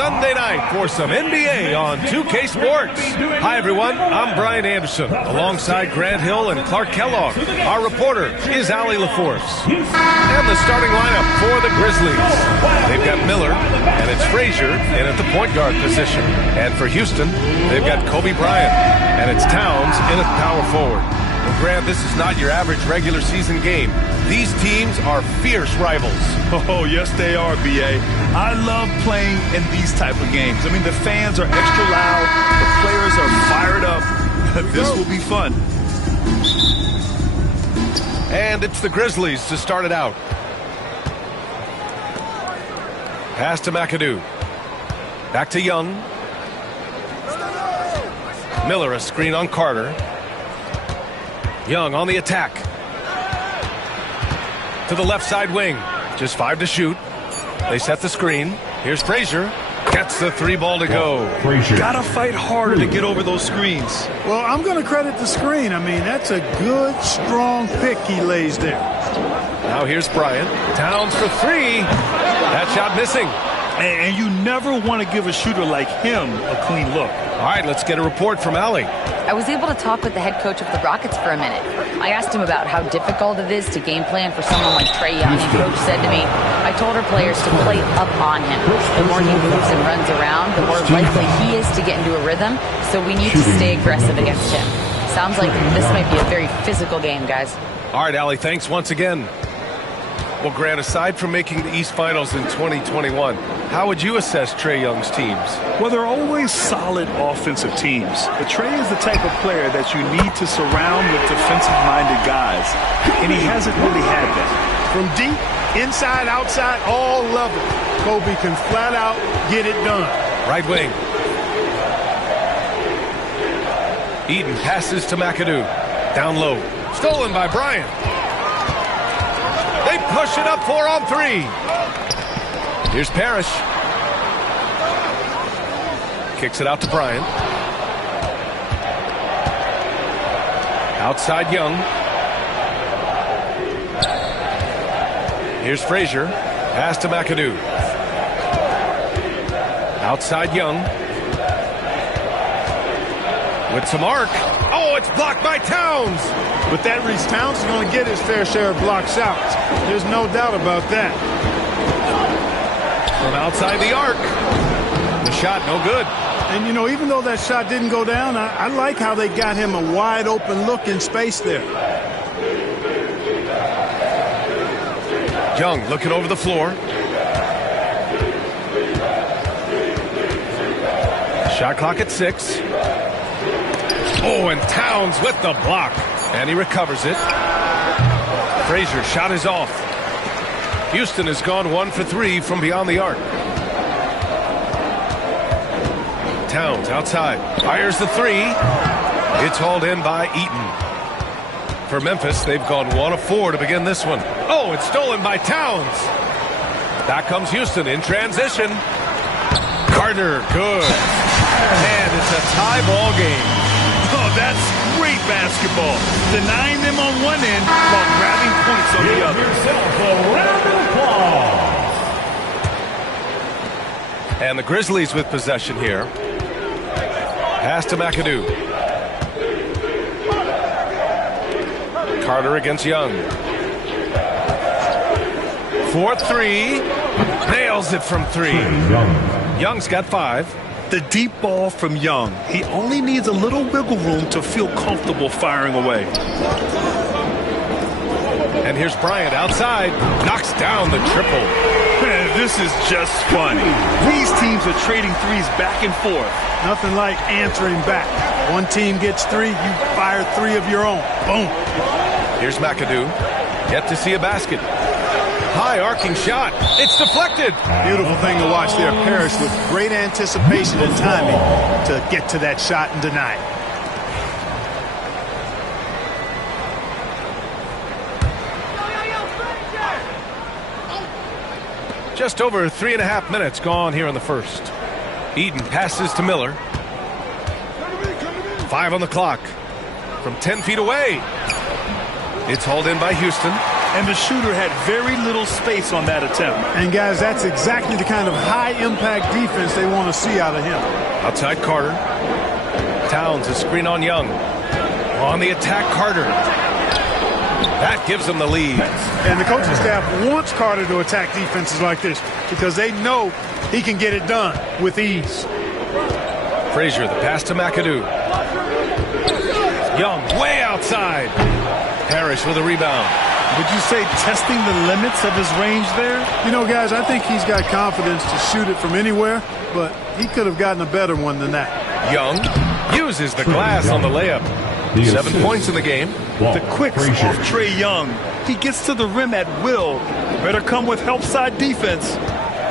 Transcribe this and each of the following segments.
Sunday night for some NBA on 2K Sports. Hi, everyone. I'm Brian Anderson, alongside Grant Hill and Clark Kellogg. Our reporter is Allie LaForce. And the starting lineup for the Grizzlies. They've got Miller, and it's Frazier in at the point guard position. And for Houston, they've got Kobe Bryant, and it's Towns in at power forward. Well, Grant, this is not your average regular season game. These teams are fierce rivals. Oh, yes, they are, B.A. I love playing in these type of games. I mean, the fans are extra loud. The players are fired up. This will be fun. And it's the Grizzlies to start it out. Pass to McAdoo. Back to Young. Miller, a screen on Carter. Young on the attack. To the left side wing. Just 5 to shoot. They set the screen. Here's Frazier. Gets the 3 ball to go. Gotta fight harder to get over those screens. Well, I'm going to credit the screen. I mean, that's a good, strong pick he lays there. Now here's Bryant. Towns for 3. That shot missing. And you never want to give a shooter like him a clean look. All right, let's get a report from Allie. I was able to talk with the head coach of the Rockets for a minute. I asked him about how difficult it is to game plan for someone like Trae Young, and Coach said to me, I told our players to play up on him. The more he moves and runs around, the more likely he is to get into a rhythm, so we need to stay aggressive against him. Sounds like this might be a very physical game, guys. All right, Allie, thanks once again. Well, Grant, aside from making the East Finals in 2021, how would you assess Trae Young's teams? Well, they're always solid offensive teams. But Trae is the type of player that you need to surround with defensive-minded guys, and he hasn't really had that. From deep, inside, outside, all levels, Kobe can flat out get it done. Right wing. Eaton passes to McAdoo. Down low. Stolen by Bryant. They push it up 4 on 3. Here's Parrish. Kicks it out to Bryant. Outside Young. Here's Frazier. Pass to McAdoo. Outside Young. With some arc. Oh, it's blocked by Towns. With that reach, Towns is going to get his fair share of block shots. There's no doubt about that. From outside the arc. The shot no good. And, you know, even though that shot didn't go down, I like how they got him a wide open look in space there. Young looking over the floor. Shot clock at 6. Oh, and Towns with the block. And he recovers it. Frazier shot is off. Houston has gone 1 for 3 from beyond the arc. Towns outside. Fires the 3. It's hauled in by Eaton. For Memphis, they've gone 1 of 4 to begin this one. Oh, it's stolen by Towns. Back comes Houston in transition. Carter, good. And it's a tie ball game. Oh, that's great basketball. Denying them on one end while grabbing points on the other. A round of applause. And the Grizzlies with possession here. Pass to McAdoo. Carter against Young. 4-3. Nails it from 3. Young's got 5. The deep ball from Young. He only needs a little wiggle room to feel comfortable firing away. And here's Bryant outside. Knocks down the triple. Man, this is just fun. These teams are trading threes back and forth. Nothing like answering back. One team gets 3, you fire 3 of your own. Boom. Here's McAdoo. Yet to see a basket. High arcing shot. It's deflected. Beautiful thing to watch there. Parrish with great anticipation and timing to get to that shot and deny it. Just over 3.5 minutes gone here in the first. Eaton passes to Miller. 5 on the clock. From 10 feet away. It's hauled in by Houston. and the shooter had very little space on that attempt. And, guys, that's exactly the kind of high-impact defense they want to see out of him. Outside Carter. Towns is screen on Young. On the attack, Carter. That gives them the lead. And the coaching staff wants Carter to attack defenses like this because they know he can get it done with ease. Frazier, the pass to McAdoo. Young, way outside. Parrish with a rebound. Would you say testing the limits of his range there? You know, guys, I think he's got confidence to shoot it from anywhere, but he could have gotten a better one than that. Young uses the glass on the layup. 7 points in the game. The quicks off Trae Young. He gets to the rim at will. Better come with help side defense.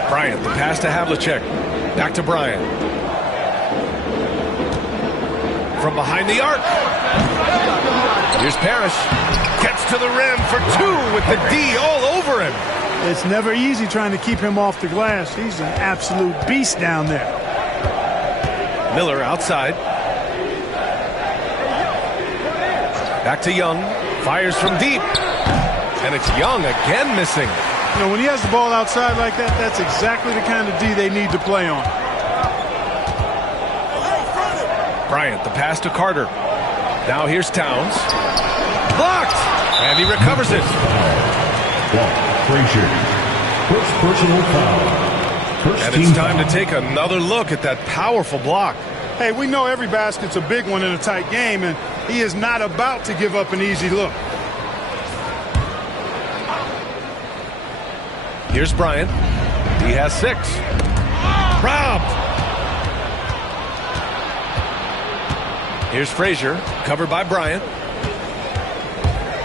Bryant, the pass to Havlicek. Back to Bryant. From behind the arc. Here's Parrish. Gets to the rim for two with the D all over him. It's never easy trying to keep him off the glass. He's an absolute beast down there. Miller outside. Back to Young. Fires from deep. And it's Young again missing. You know, when he has the ball outside like that, that's exactly the kind of D they need to play on. Bryant, the pass to Carter. Now here's Towns. Blocked! And he recovers it. Frazier. First personal foul. And it's time to take another look at that powerful block. Hey, we know every basket's a big one in a tight game, and he is not about to give up an easy look. Here's Bryant. He has 6. Robbed! Here's Frazier, covered by Bryant.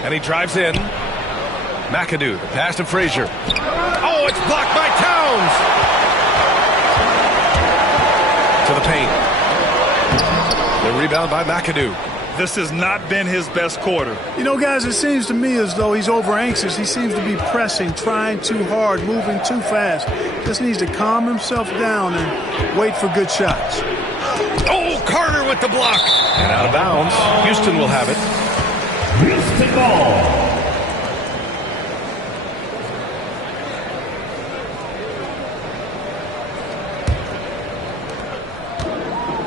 And he drives in. McAdoo, the pass to Frazier. Oh, it's blocked by Towns! To the paint. The rebound by McAdoo. This has not been his best quarter. You know, guys, it seems to me as though he's over anxious. He seems to be pressing, trying too hard, moving too fast. Just needs to calm himself down and wait for good shots. Oh, Carter with the block. And out of bounds. Houston will have it. Houston ball.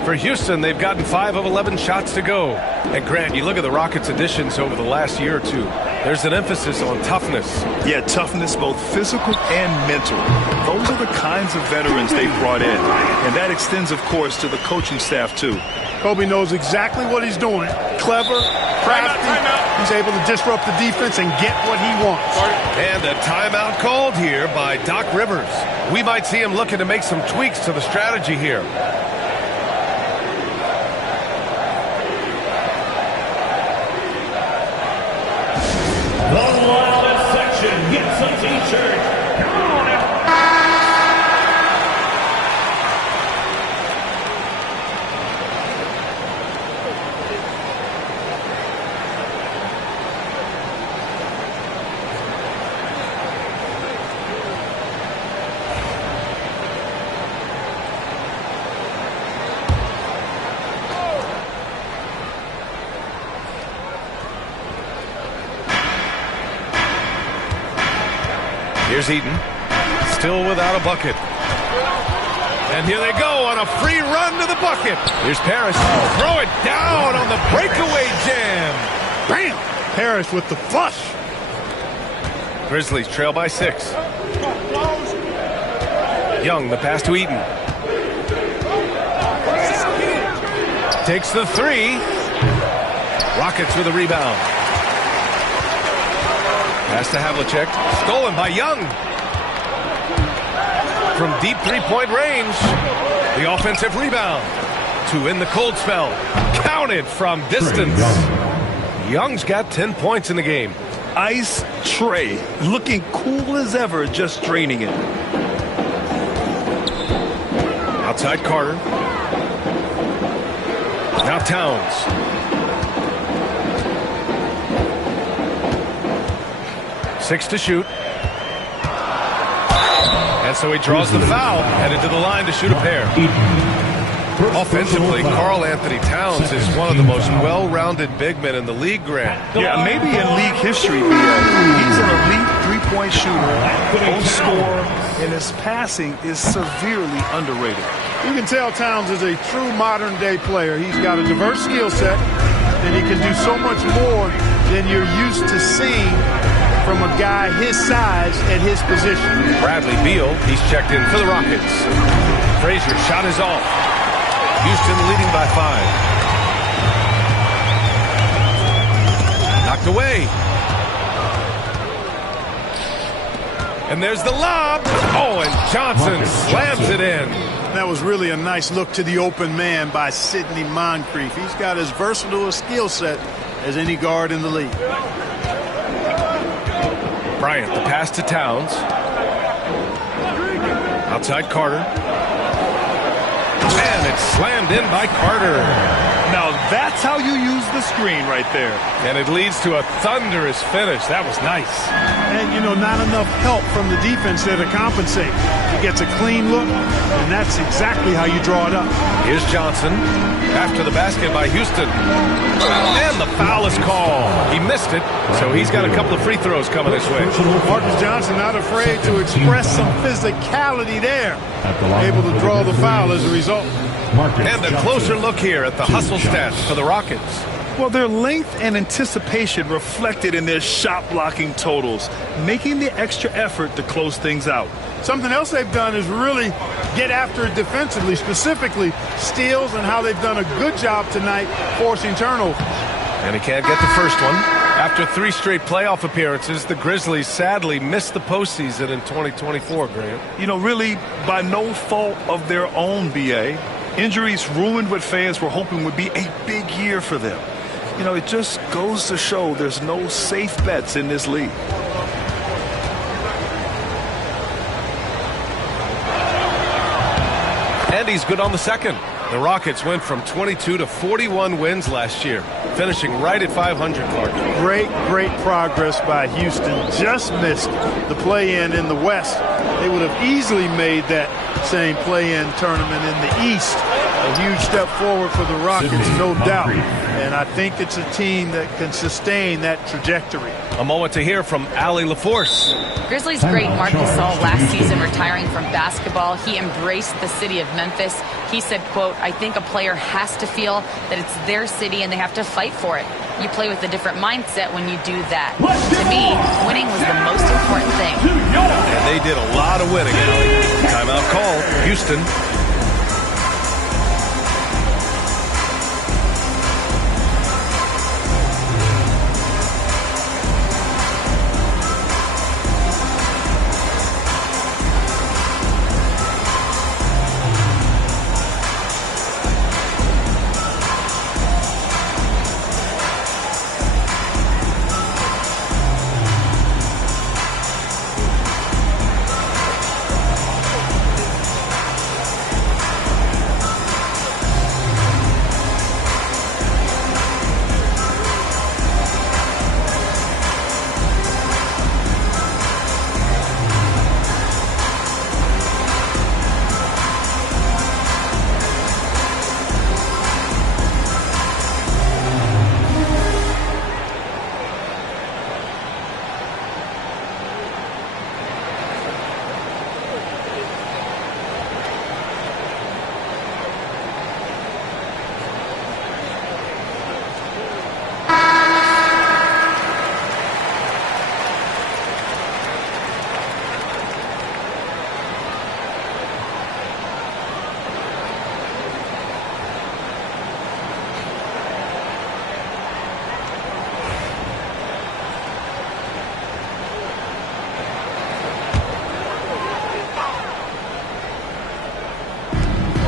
For Houston, they've gotten 5 of 11 shots to go. And Grant, you look at the Rockets' additions over the last year or two. There's an emphasis on toughness. Yeah, toughness, both physical and mental. Those are the kinds of veterans they brought in. And that extends, of course, to the coaching staff, too. Kobe knows exactly what he's doing. Clever, crafty. He's able to disrupt the defense and get what he wants. And a timeout called here by Doc Rivers. We might see him looking to make some tweaks to the strategy here. The loudest section gets a t-shirt. Come on out. Here's Eaton, still without a bucket. And here they go on a free run to the bucket. Here's Parrish. Throw it down on the breakaway jam. Bam! Parrish with the flush. Grizzlies trail by 6. Young, the pass to Eaton. Takes the 3. Rockets with a rebound. Pass to Havlicek. Stolen by Young. From deep three-point range. The offensive rebound. To end the cold spell. Counted from distance. Young's got 10 points in the game. Ice Trae, looking cool as ever, just draining it. Outside Carter. Now Towns. Six to shoot. And so he draws the foul, headed to the line to shoot a pair. Offensively, Karl Anthony Towns is one of the most well-rounded big men in the league, Grant. Yeah, maybe in league history, he's an elite three-point shooter, goal scorer, and his passing is severely underrated. You can tell Towns is a true modern-day player. He's got a diverse skill set, and he can do so much more than you're used to seeing from a guy his size at his position. Bradley Beal, he's checked in for the Rockets. Frazier's shot is off. Houston leading by 5. Knocked away. And there's the lob. Oh, and Johnson slams it in. That was really a nice look to the open man by Sidney Moncrief. He's got as versatile a skill set as any guard in the league. Bryant, the pass to Towns. Outside Carter. And it's slammed in by Carter. Now that's how you use the screen right there. And it leads to a thunderous finish. That was nice. And, you know, not enough help from the defense there to compensate. He gets a clean look, and that's exactly how you draw it up. Here's Johnson. After the basket by Houston. And the foul is called. He missed it, so he's got a couple of free throws coming his way. Marcus Johnson not afraid to express some physicality there. Able to draw the foul as a result. And a closer look here at the hustle stats for the Rockets. Well, their length and anticipation reflected in their shot blocking totals, making the extra effort to close things out. Something else they've done is really get after it defensively, specifically steals, and how they've done a good job tonight forcing turnovers. And he can't get the first one. After 3 straight playoff appearances, the Grizzlies sadly missed the postseason in 2024, Grant. You know, really by no fault of their own, BA. Injuries ruined what fans were hoping would be a big year for them. You know, it just goes to show there's no safe bets in this league. And he's good on the second. The Rockets went from 22 to 41 wins last year, finishing right at 500, Clark. Great progress by Houston. Just missed the play-in in the West. They would have easily made that same play-in tournament in the East. A huge step forward for the Rockets, no doubt. And I think it's a team that can sustain that trajectory. A moment to hear from Allie LaForce. Grizzlies great Marc Gasol last season retiring from basketball. He embraced the city of Memphis. He said, quote, "I think a player has to feel that it's their city and they have to fight for it. You play with a different mindset when you do that." To me, winning was the most important thing. And they did a lot of winning, Allie. Timeout call, Houston.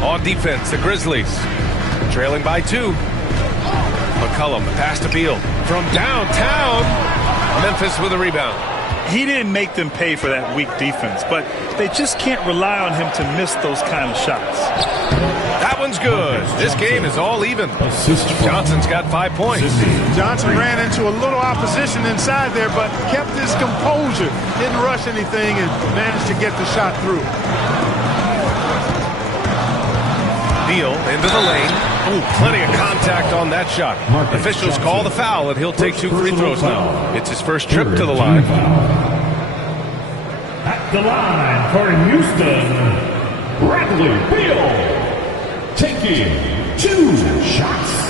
On defense, the Grizzlies trailing by 2. McCollum, pass to Beal from downtown. Memphis with a rebound. He didn't make them pay for that weak defense, but they just can't rely on him to miss those kind of shots. That one's good. This game is all even. Johnson's got 5 points. Johnson ran into a little opposition inside there, but kept his composure. Didn't rush anything and managed to get the shot through. Beal into the lane. Ooh, plenty of contact on that shot. Officials call the foul, and he'll take 2 free throws now. It's his first trip to the line. At the line for Houston, Bradley Beal, taking 2 shots.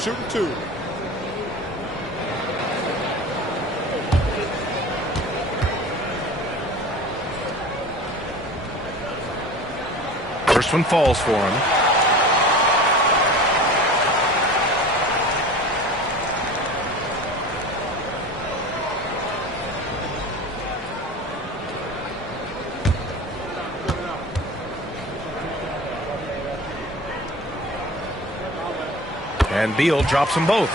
Shooting 2. First one falls for him. And Beal drops them both.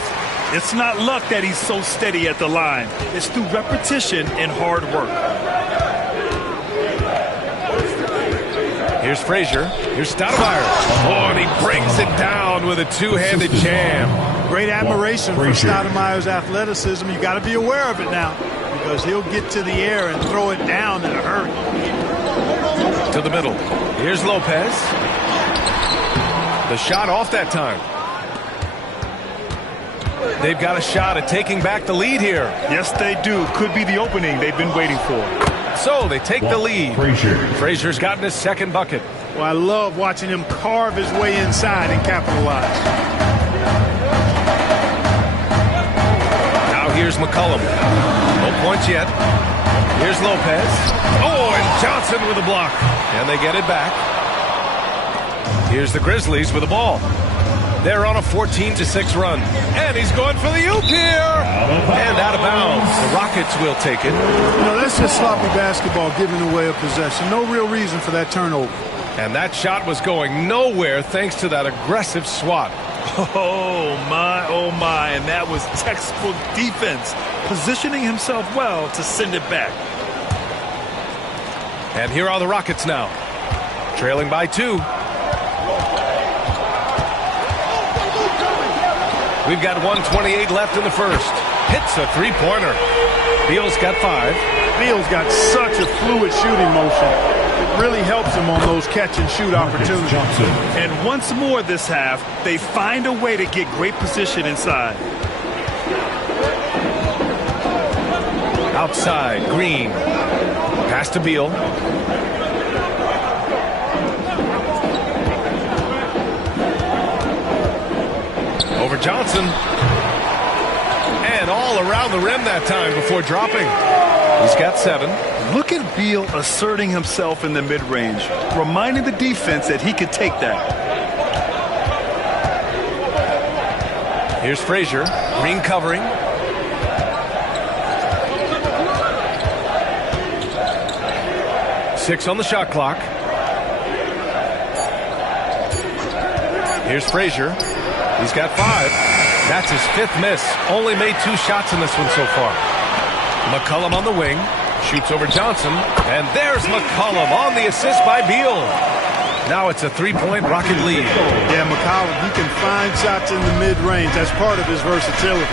It's not luck that he's so steady at the line. It's through repetition and hard work. Here's Frazier. Here's Stoudemire. Oh, and he brings it down with a 2-handed jam. Great admiration for Stoudemire's athleticism. You got to be aware of it now, because he'll get to the air and throw it down in a hurry. To the middle. Here's Lopez. The shot off that time. They've got a shot at taking back the lead here. Yes, they do. Could be the opening they've been waiting for. So they take the lead. Frazier's gotten his second bucket. Well, I love watching him carve his way inside and capitalize. Now here's McCollum. No points yet. Here's Lopez. Oh, and Johnson with a block. And they get it back. Here's the Grizzlies with the ball. They're on a 14-6 run. And he's going for the oop here. And out of bounds. The Rockets will take it. You know, that's just sloppy basketball, giving away a possession. No real reason for that turnover. And that shot was going nowhere thanks to that aggressive swat. Oh, my. And that was textbook defense. Positioning himself well to send it back. And here are the Rockets now. Trailing by 2. We've got 1:28 left in the first. Hits a 3-pointer. Beal's got 5. Beal's got such a fluid shooting motion. It really helps him on those catch-and-shoot opportunities. And once more this half, they find a way to get great position inside. Outside, Green. Pass to Beal. Over Johnson. And all around the rim that time before dropping. He's got 7. Look at Beal asserting himself in the mid-range, reminding the defense that he could take that. Here's Frazier. Green covering. Six on the shot clock. Here's Frazier. He's got 5. That's his 5th miss. Only made 2 shots in this one so far. McCollum on the wing. Shoots over Johnson. And there's McCollum on the assist by Beal. Now it's a 3-point Rocket lead. Yeah, McCollum, he can find shots in the mid-range. That's part of his versatility.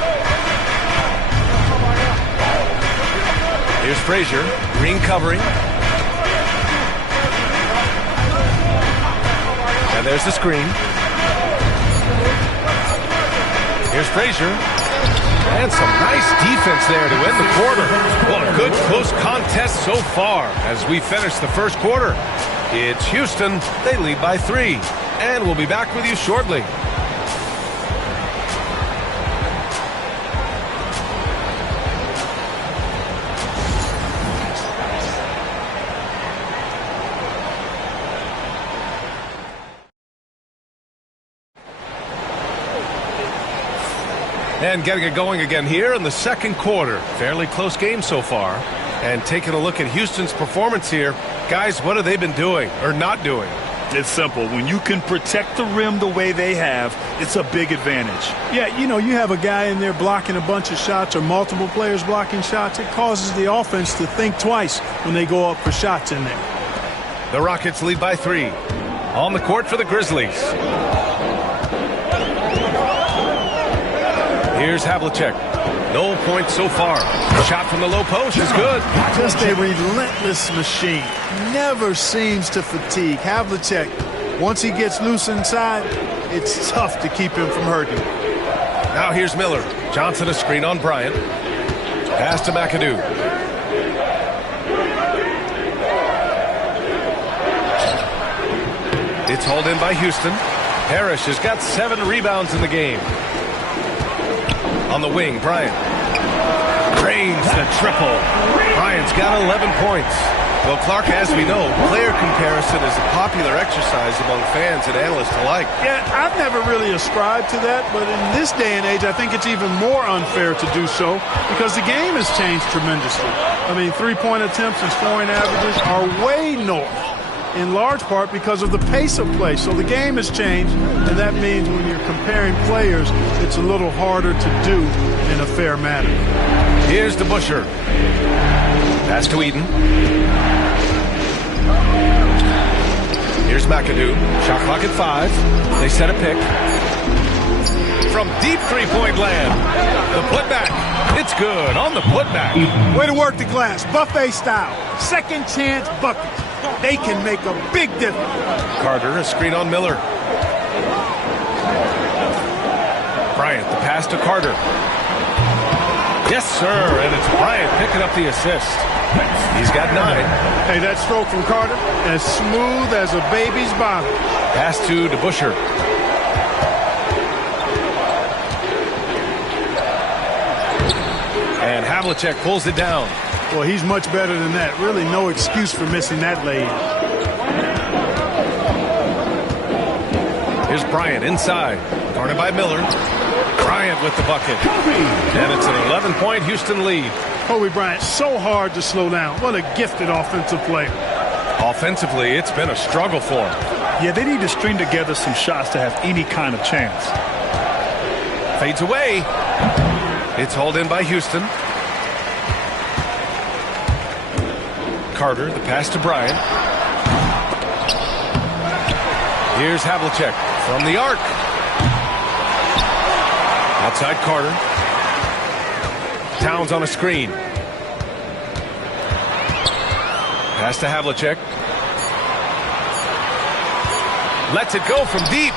Here's Frazier. Green covering. And there's the screen. Here's Frazier. And some nice defense there to end the quarter. Well, a good close contest so far as we finish the first quarter. It's Houston. They lead by 3. And we'll be back with you shortly. And getting it going again here in the second quarter. Fairly close game so far. And taking a look at Houston's performance here. Guys, what have they been doing or not doing? It's simple. When you can protect the rim the way they have, it's a big advantage. Yeah, you know, you have a guy in there blocking a bunch of shots or multiple players blocking shots. It causes the offense to think twice when they go up for shots in there. The Rockets lead by 3. On the court for the Grizzlies. Here's Havlicek. No points so far. Shot from the low post is good. Just a relentless machine. Never seems to fatigue. Havlicek, once he gets loose inside, it's tough to keep him from hurting. Now here's Miller. Johnson a screen on Bryant. Pass to McAdoo. It's hauled in by Houston. Parrish has got 7 rebounds in the game. On the wing, Bryant. Drains the triple. Bryant's got 11 points. Well, Clark, as we know, player comparison is a popular exercise among fans and analysts alike. Yeah, I've never really ascribed to that, but in this day and age, I think it's even more unfair to do so because the game has changed tremendously. I mean, three-point attempts and scoring averages are way north, in large part because of the pace of play. So the game has changed, and that means when you're comparing players, it's a little harder to do in a fair manner. Here's the Busher. Pass to Eden. Here's McAdoo. Shot clock at 5. They set a pick. From deep three-point land. The putback. It's good on the putback. Way to work the glass. Buffet style. Second chance buckets. They can make a big difference. Carter, a screen on Miller. Bryant, the pass to Carter. Yes, sir, and it's Bryant picking up the assist. He's got 9. Hey, that stroke from Carter, as smooth as a baby's bottom. Pass to DeBusschere. And Havlicek pulls it down. Well, he's much better than that. Really no excuse for missing that lay. Here's Bryant inside. Guarded by Miller. Bryant with the bucket. And it's an 11-point Houston lead. Kobe Bryant, so hard to slow down. What a gifted offensive player. Offensively, it's been a struggle for him. Yeah, they need to string together some shots to have any kind of chance. Fades away. It's hauled in by Houston. Carter, the pass to Bryant. Here's Havlicek from the arc. Outside Carter. Towns on a screen. Pass to Havlicek. Lets it go from deep.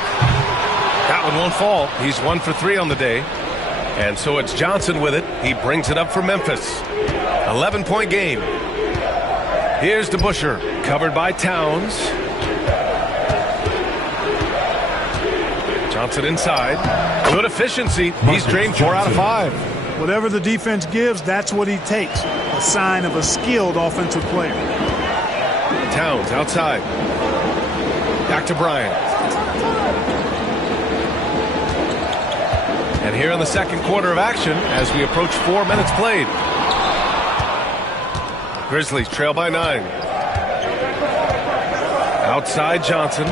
That one won't fall. He's 1 for 3 on the day. And so it's Johnson with it. He brings it up for Memphis. 11-point game. Here's DeBusschere, covered by Towns. Johnson inside. Good efficiency. He's drained 4 out of 5. Whatever the defense gives, that's what he takes. A sign of a skilled offensive player. Towns outside. Back to Bryant. And here in the second quarter of action, as we approach 4 minutes played. Grizzlies trail by 9. Outside Johnson.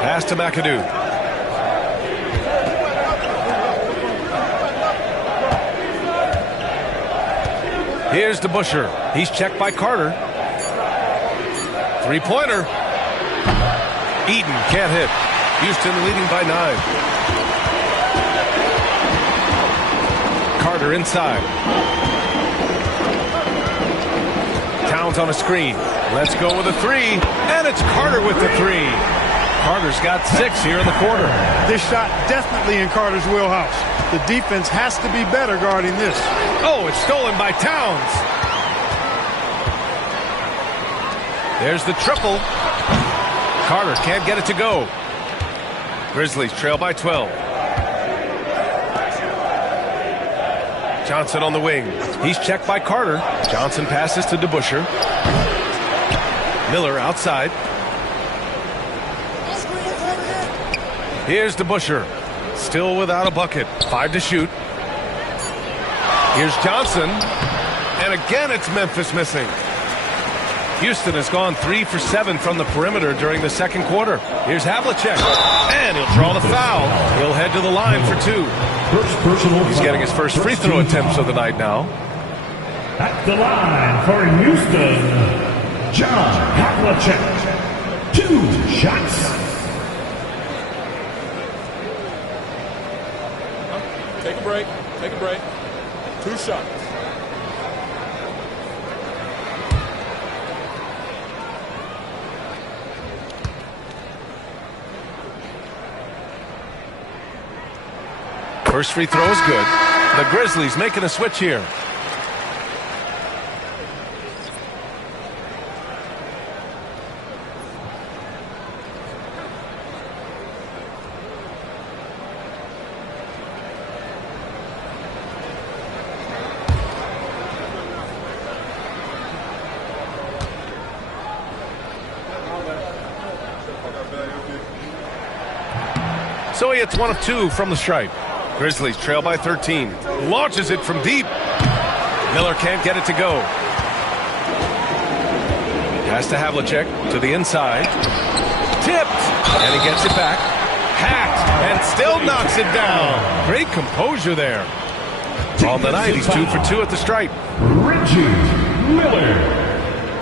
Pass to McAdoo. Here's DeBusschere. He's checked by Carter. Three-pointer. Eden can't hit. Houston leading by 9. Carter inside. Towns on a screen. Let's go with a 3. And it's Carter with the 3. Carter's got 6 here in the quarter. This shot definitely in Carter's wheelhouse. The defense has to be better guarding this. Oh, it's stolen by Towns. There's the triple. Carter can't get it to go. Grizzlies trail by 12. Johnson on the wing. He's checked by Carter. Johnson passes to DeBusschere. Miller outside. Here's DeBusschere. Still without a bucket. 5 to shoot. Here's Johnson. And again, it's Memphis missing. Houston has gone 3 for 7 from the perimeter during the second quarter. Here's Havlicek. And he'll draw the foul. He'll head to the line for 2. He's getting his first free throw attempts of the night now. At the line for Houston, John Havlicek. 2 shots. Take a break. 2 shots. First free throw is good. The Grizzlies making a switch here. So he hits 1 of 2 from the stripe. Grizzlies trail by 13. Launches it from deep. Miller can't get it to go. Pass to Havlicek to the inside. Tipped. And he gets it back. Hacked. And still knocks it down. Great composure there. On the night, he's 2 for 2 at the stripe. Reggie Miller.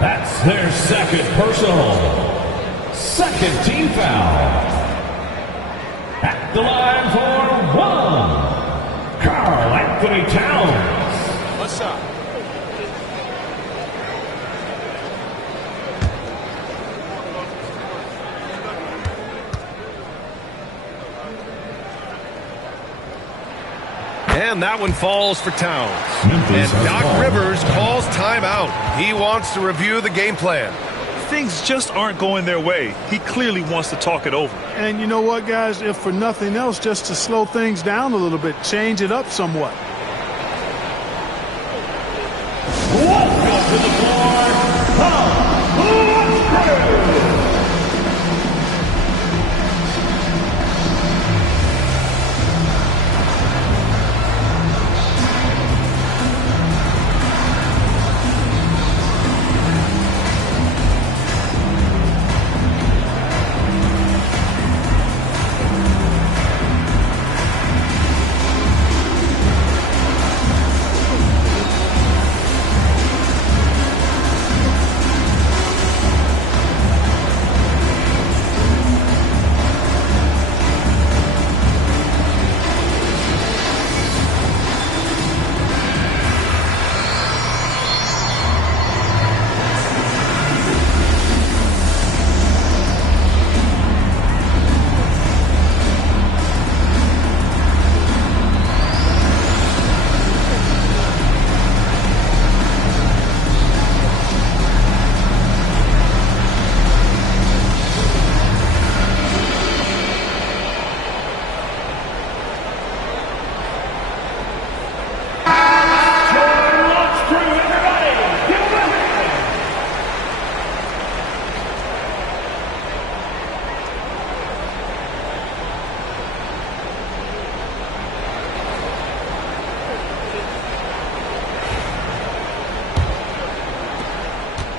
That's their second personal. Second team foul. At the line for 1, Karl Anthony Towns. What's up? And that one falls for Towns. And Doc Rivers calls timeout. He wants to review the game plan. Things just aren't going their way. He clearly wants to talk it over. And you know what, guys? If for nothing else, just to slow things down a little bit, change it up somewhat. Welcome to the floor, Tom Lundgren.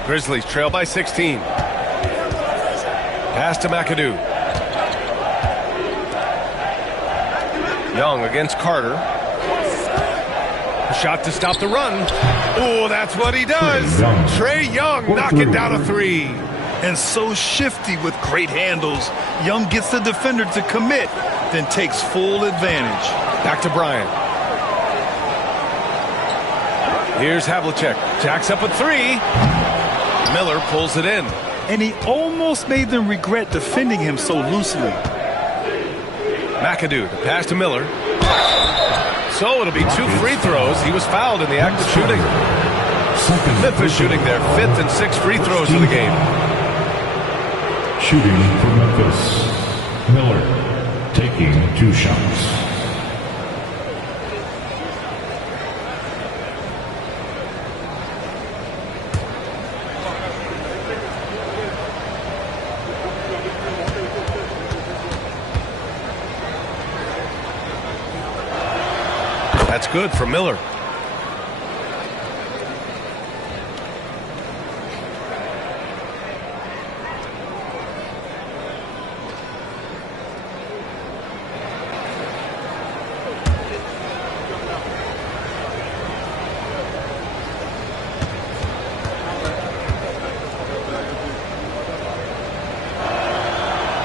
Grizzlies trail by 16. Pass to McAdoo. Young against Carter. A shot to stop the run. Oh, that's what he does. Trae Young knocking down a 3. And so shifty with great handles. Young gets the defender to commit, then takes full advantage. Back to Bryant. Here's Havlicek. Jacks up a 3. Miller pulls it in. And he almost made them regret defending him so loosely. McAdoo, the pass to Miller. So it'll be 2 free throws. He was fouled in the act of shooting. Memphis shooting their 5th and 6th free throws of the game. Shooting for Memphis. Miller taking 2 shots. That's good for Miller.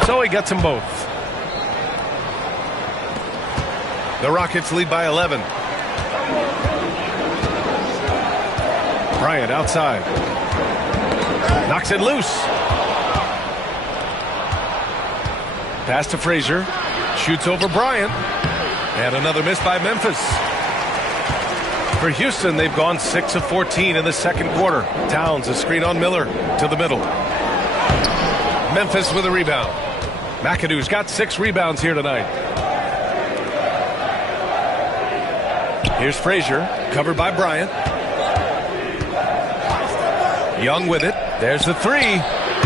So he gets them both. The Rockets lead by 11. Bryant outside. Knocks it loose. Pass to Frazier. Shoots over Bryant. And another miss by Memphis. For Houston, they've gone 6 of 14 in the second quarter. Towns a screen on Miller to the middle. Memphis with a rebound. McAdoo's got 6 rebounds here tonight. Here's Frazier, covered by Bryant. Young with it. There's the three.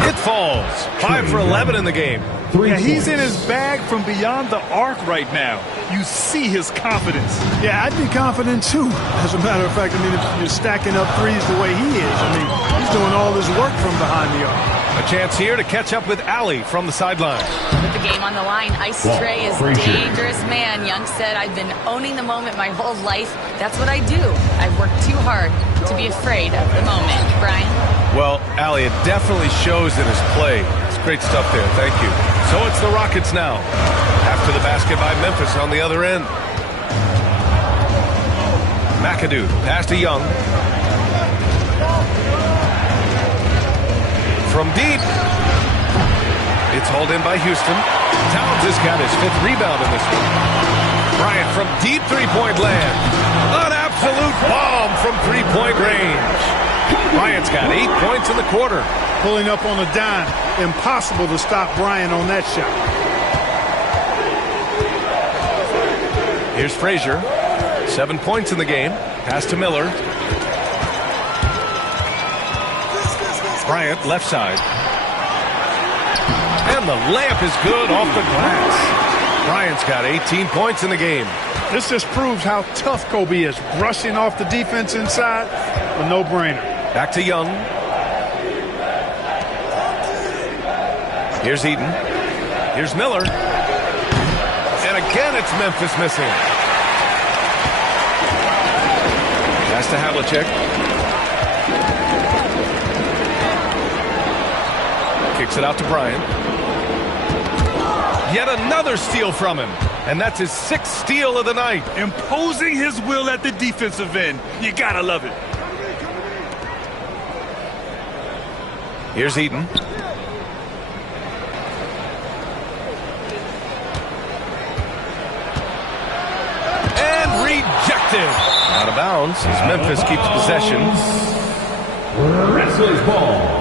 It falls. 5 for 11 in the game. Yeah, he's in his bag from beyond the arc right now. You see his confidence. Yeah, I'd be confident too. As a matter of fact, I mean, if you're stacking up threes the way he is, I mean, he's doing all his work from behind the arc. A chance here to catch up with Allie from the sideline. With the game on the line, Ice Trey is a dangerous man. Young said, I've been owning the moment my whole life. That's what I do. I've worked too hard to be afraid of the moment. Brian? Well, Allie, it definitely shows in his play. It's great stuff there. Thank you. So it's the Rockets now. After the basket by Memphis on the other end. McAdoo, pass to Young. From deep. It's hauled in by Houston. Towns has got his 5th rebound in this one. Bryant from deep three-point land. An absolute bomb from three-point range. Bryant's got 8 points in the quarter. Pulling up on a dime. Impossible to stop Bryant on that shot. Here's Frazier. 7 points in the game. Pass to Miller. Bryant left side. And the layup is good off the glass. Bryant's got 18 points in the game. This just proves how tough Kobe is. Brushing off the defense inside, a no-brainer. Back to Young. Here's Eden. Here's Miller. And again, it's Memphis missing. Pass to Havlicek. Kicks it out to Bryant. Yet another steal from him. And that's his 6th steal of the night. Imposing his will at the defensive end. You gotta love it. Here's Eden. And rejected. Out of bounds as Memphis keeps possession. Wrestler's ball.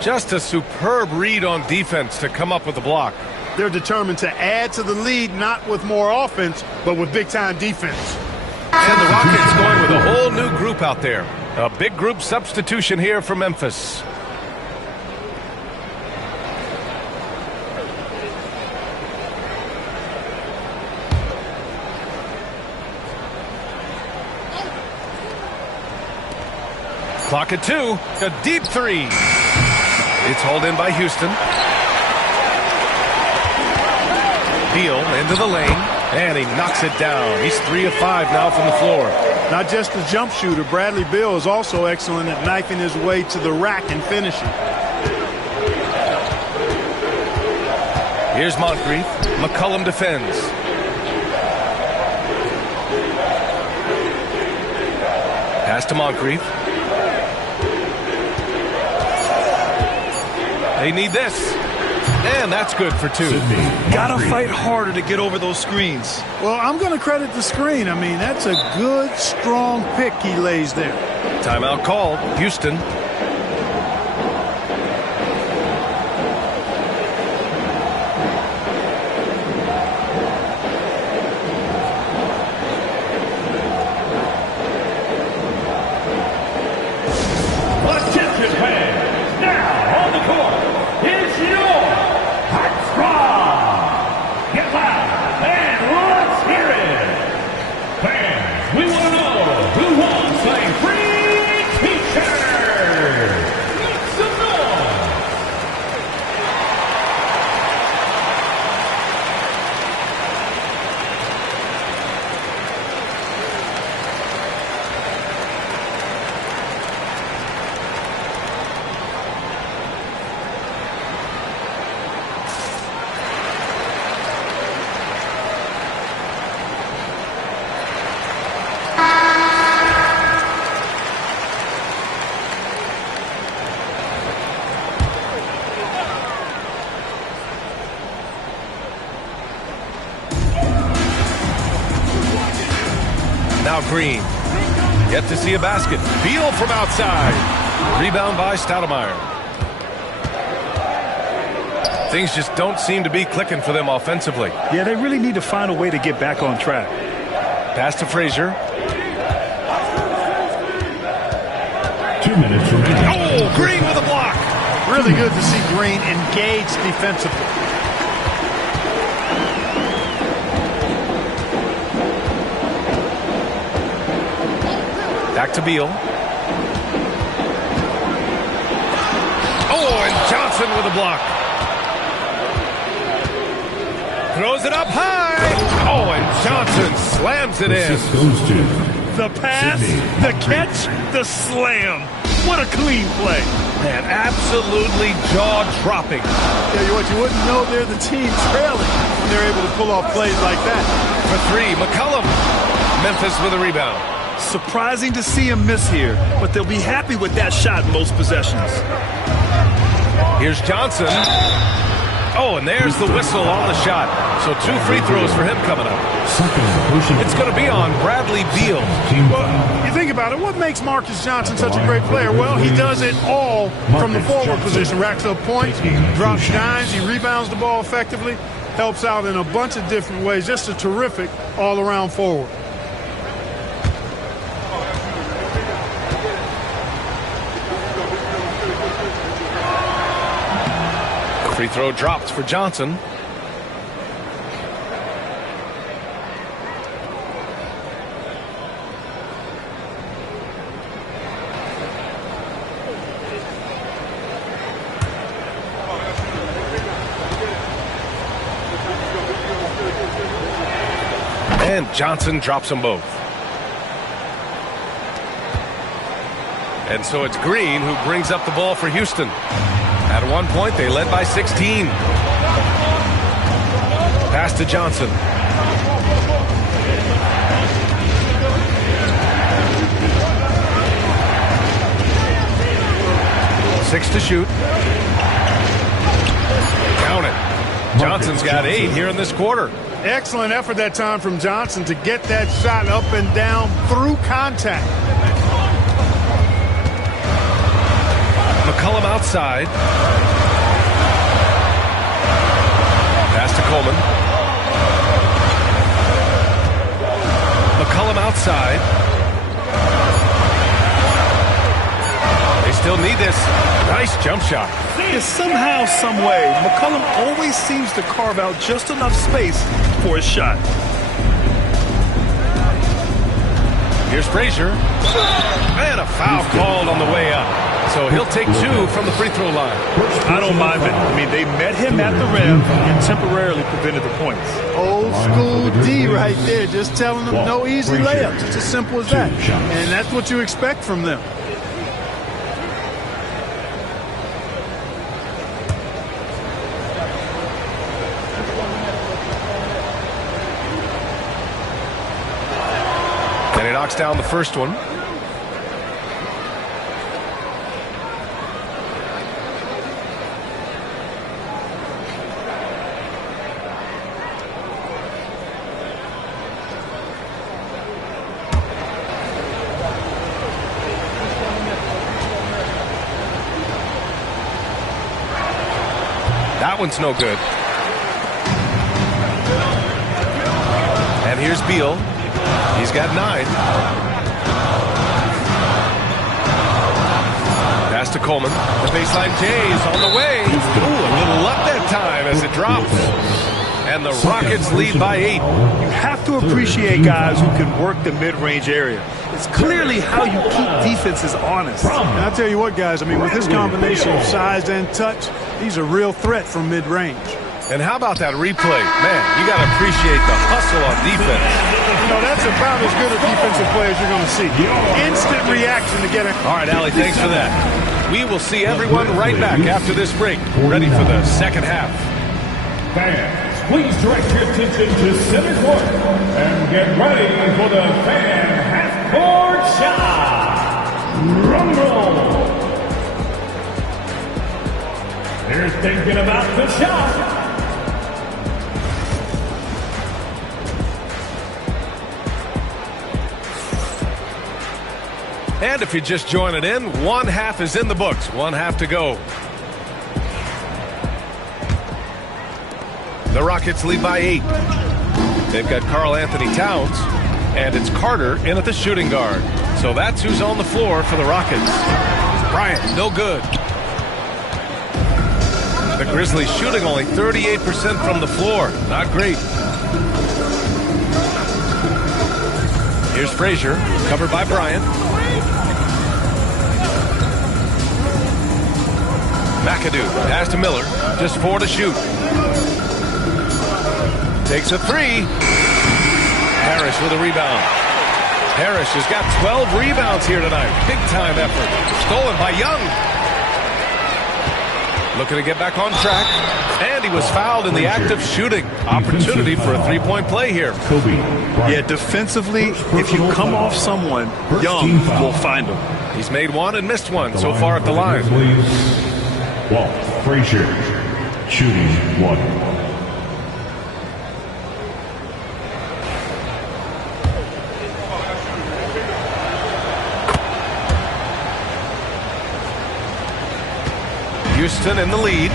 Just a superb read on defense to come up with the block. They're determined to add to the lead, not with more offense, but with big-time defense. And the Rockets going with a whole new group out there. A big group substitution here for Memphis. Clock at 2. A deep three. It's hauled in by Houston. Beal into the lane, and he knocks it down. He's 3 of 5 now from the floor. Not just a jump shooter, Bradley Beal is also excellent at knifing his way to the rack and finishing. Here's Moncrief. McCollum defends. Pass to Moncrief. They need this. And that's good for 2. Gotta fight harder to get over those screens. Well, I'm going to credit the screen. I mean, that's a good, strong pick he lays there. Timeout called. Houston. Attention fans, now on the court, it's your Heart Squad. Get loud and let's hear it. Fans, we want to know who wants a free t-shirt. Now Green. Yet to see a basket. Beal from outside. Rebound by Stoudemire. Things just don't seem to be clicking for them offensively. Yeah, they really need to find a way to get back on track. Pass to Frazier. 2 minutes remaining. Oh, Green with a block. Really good to see Green engaged defensively. Back to Beal. Oh, and Johnson with a block. Throws it up high. Oh, and Johnson slams it in. This goes to The pass, the catch, the slam. What a clean play. Man, absolutely jaw-dropping. Tell you what, you wouldn't know they're the team trailing when they're able to pull off plays like that. For three, McCollum. Memphis with a rebound. Surprising to see him miss here, but they'll be happy with that shot most possessions. Here's Johnson. Oh, and there's the whistle on the shot. So 2 free throws for him coming up. It's going to be on Bradley Beal. Well, you think about it, what makes Marcus Johnson such a great player? Well, he does it all from the forward position. Racks up points, drops dimes, he rebounds the ball effectively, helps out in a bunch of different ways. Just a terrific all-around forward. Free throw dropped for Johnson. And Johnson drops them both. And so it's Green who brings up the ball for Houston. At one point, they led by 16. Pass to Johnson. Six to shoot. Count it. Johnson's got 8 here in this quarter. Excellent effort that time from Johnson to get that shot up and down through contact. McCollum outside. Pass to Coleman. McCollum outside. They still need this. Nice jump shot. Somehow, some way, McCollum always seems to carve out just enough space for his shot. Here's Frazier. And a foul called on the way up. So he'll take 2 from the free throw line. I don't mind it. I mean, they met him at the rim and temporarily prevented the points. Old school D right there, just telling them no easy layups. It's as simple as that. And that's what you expect from them. And he knocks down the first one. That one's no good. And here's Beal. He's got 9. Pass to Coleman. The baseline J is on the way. Ooh, a little up that time as it drops. And the Rockets lead by 8. You have to appreciate guys who can work the mid-range area. It's clearly how you keep defenses honest. And I'll tell you what, guys, I mean, with this combination of size and touch, he's a real threat from mid-range. And how about that replay? Man, you got to appreciate the hustle on defense. You know, that's about as good a defensive play as you're going to see. Instant reaction to get it. All right, Allie, thanks for that. We will see everyone right back after this break, ready for the second half. Fans, please direct your attention to center court and get ready for the fan half-court shot. Rumble. They're thinking about the shot. And if you're just joining in, one half is in the books. One half to go. The Rockets lead by 8. They've got Karl Anthony Towns, and it's Carter in at the shooting guard. So that's who's on the floor for the Rockets. Bryant, no good. The Grizzlies shooting only 38% from the floor. Not great. Here's Frazier, covered by Bryant. McAdoo, pass to Miller. Just 4 to shoot. Takes a 3. Harris with a rebound. Harris has got 12 rebounds here tonight. Big time effort. Stolen by Young. Looking to get back on track. And he was fouled in the act of shooting. Opportunity for a three-point play here. Yeah, defensively, if you come off someone, Young will find him. He's made one and missed one so far at the line. Walt Frazier shooting 1. Houston in the lead.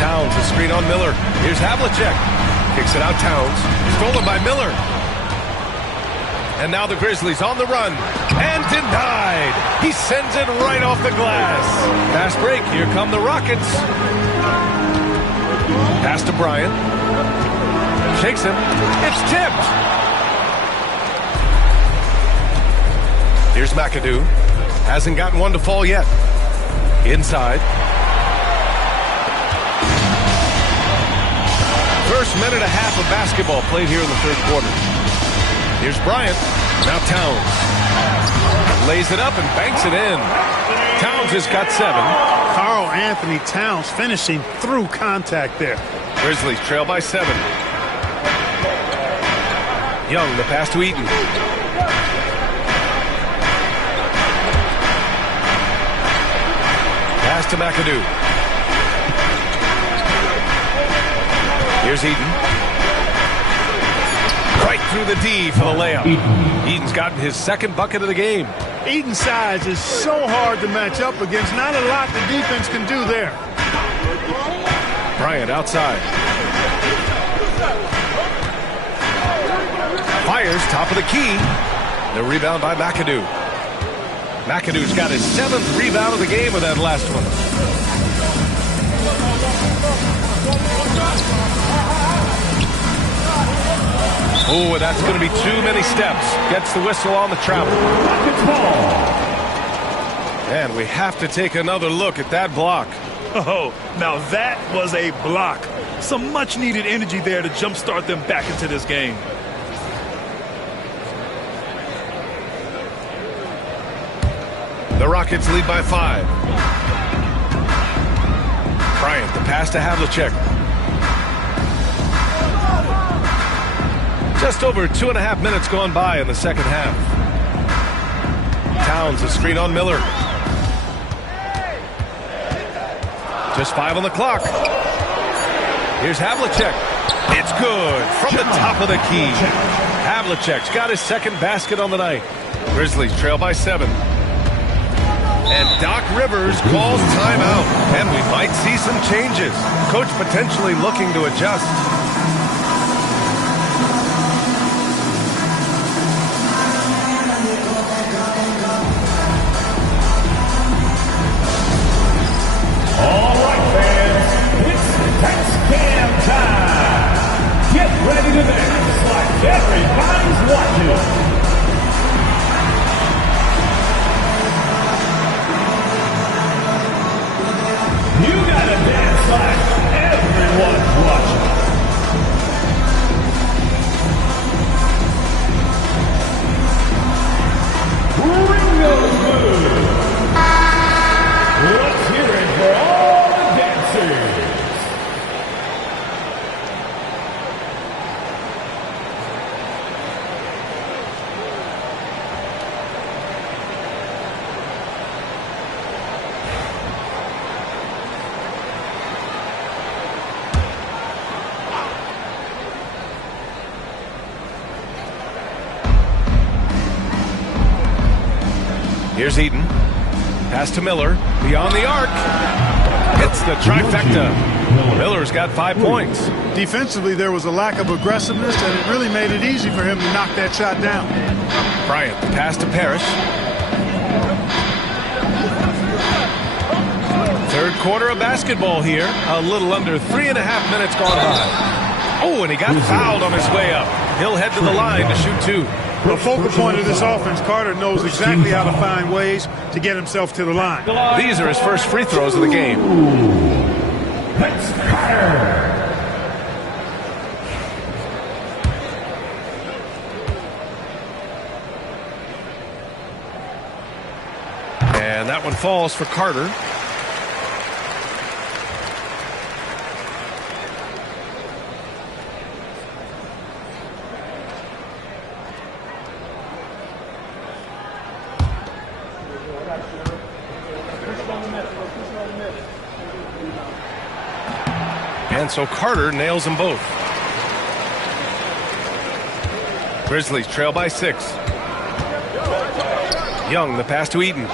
Towns, a screen on Miller. Here's Havlicek. Kicks it out, Towns. Stolen by Miller. And now the Grizzlies on the run. And denied. He sends it right off the glass. Fast break. Here come the Rockets. Pass to Bryant. Shakes him. It's tipped. Here's McAdoo. Hasn't gotten one to fall yet. Inside. First minute and a half of basketball played here in the third quarter. Here's Bryant. Now Towns. Lays it up and banks it in. Towns has got 7. Karl Anthony Towns finishing through contact there. Grizzlies trail by 7. Young, the pass to Eaton. Pass to McAdoo. Here's Eaton. Right through the D for the layup. Eaton's gotten his second bucket of the game. Eaton's size is so hard to match up against. Not a lot the defense can do there. Bryant outside. Fires, top of the key. The rebound by McAdoo. McAdoo's got his 7th rebound of the game with that last one. Oh, that's going to be too many steps. Gets the whistle on the travel. And we have to take another look at that block. Oh, now that was a block. Some much-needed energy there to jumpstart them back into this game. The Rockets lead by 5. Bryant, the pass to Havlicek. Just over 2.5 minutes gone by in the second half. Towns, a screen on Miller. Just 5 on the clock. Here's Havlicek. It's good from the top of the key. Havlicek's got his second basket on the night. Grizzlies trail by 7. And Doc Rivers calls timeout. And we might see some changes. Coach potentially looking to adjust. All right, fans, it's test cam time. Get ready to dance like everybody's watching. You gotta dance like everyone's watching. Bring those moves. Let's hear it for all the dancers. Here's Eaton. Pass to Miller. Beyond the arc. Hits the trifecta. Miller's got 5 points. Defensively, there was a lack of aggressiveness, and it really made it easy for him to knock that shot down. Bryant, the pass to Parrish. Third quarter of basketball here. A little under 3.5 minutes gone by. Oh, and he got fouled on his way up. He'll head to the line to shoot 2. The focal point of this offense, Carter knows exactly how to find ways to get himself to the line. These are his first free throws of the game. That's Carter. And that one falls for Carter. And so Carter nails them both. Grizzlies trail by 6. Young, the pass to Eaton.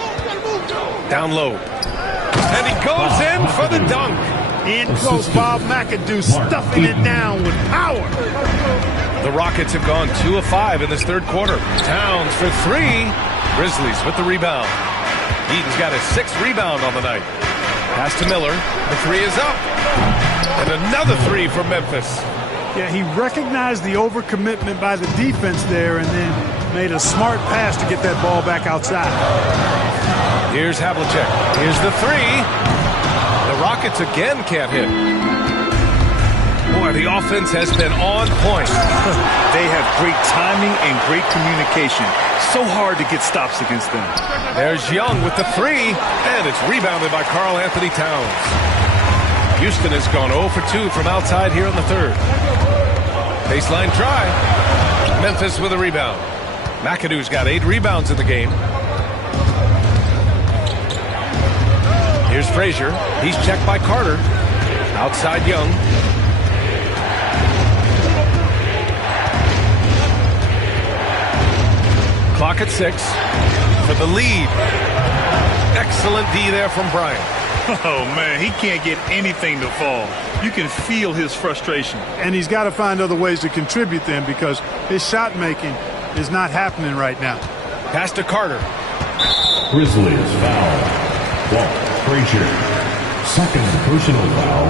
Down low. And he goes in for the dunk. In close, Bob McAdoo stuffing it down with power. The Rockets have gone 2 of 5 in this third quarter. Towns for 3. Grizzlies with the rebound. Eaton's got his 6th rebound on the night. Pass to Miller. The 3 is up. And another 3 for Memphis. Yeah, he recognized the overcommitment by the defense there and then made a smart pass to get that ball back outside. Here's Havlicek. Here's the 3. The Rockets again can't hit. Boy, the offense has been on point. They have great timing and great communication. So hard to get stops against them. There's Young with the 3, and it's rebounded by Karl Anthony Towns. Houston has gone 0 for 2 from outside here in the third. Baseline try. Memphis with a rebound. McAdoo's got 8 rebounds in the game. Here's Frazier. He's checked by Carter. Outside Young. Clock at 6 for the lead. Excellent D there from Bryant. Oh, man, he can't get anything to fall. You can feel his frustration. And he's got to find other ways to contribute them because his shot making is not happening right now. Pass to Carter. Grizzlies foul. Walt Frazier. Second personal foul.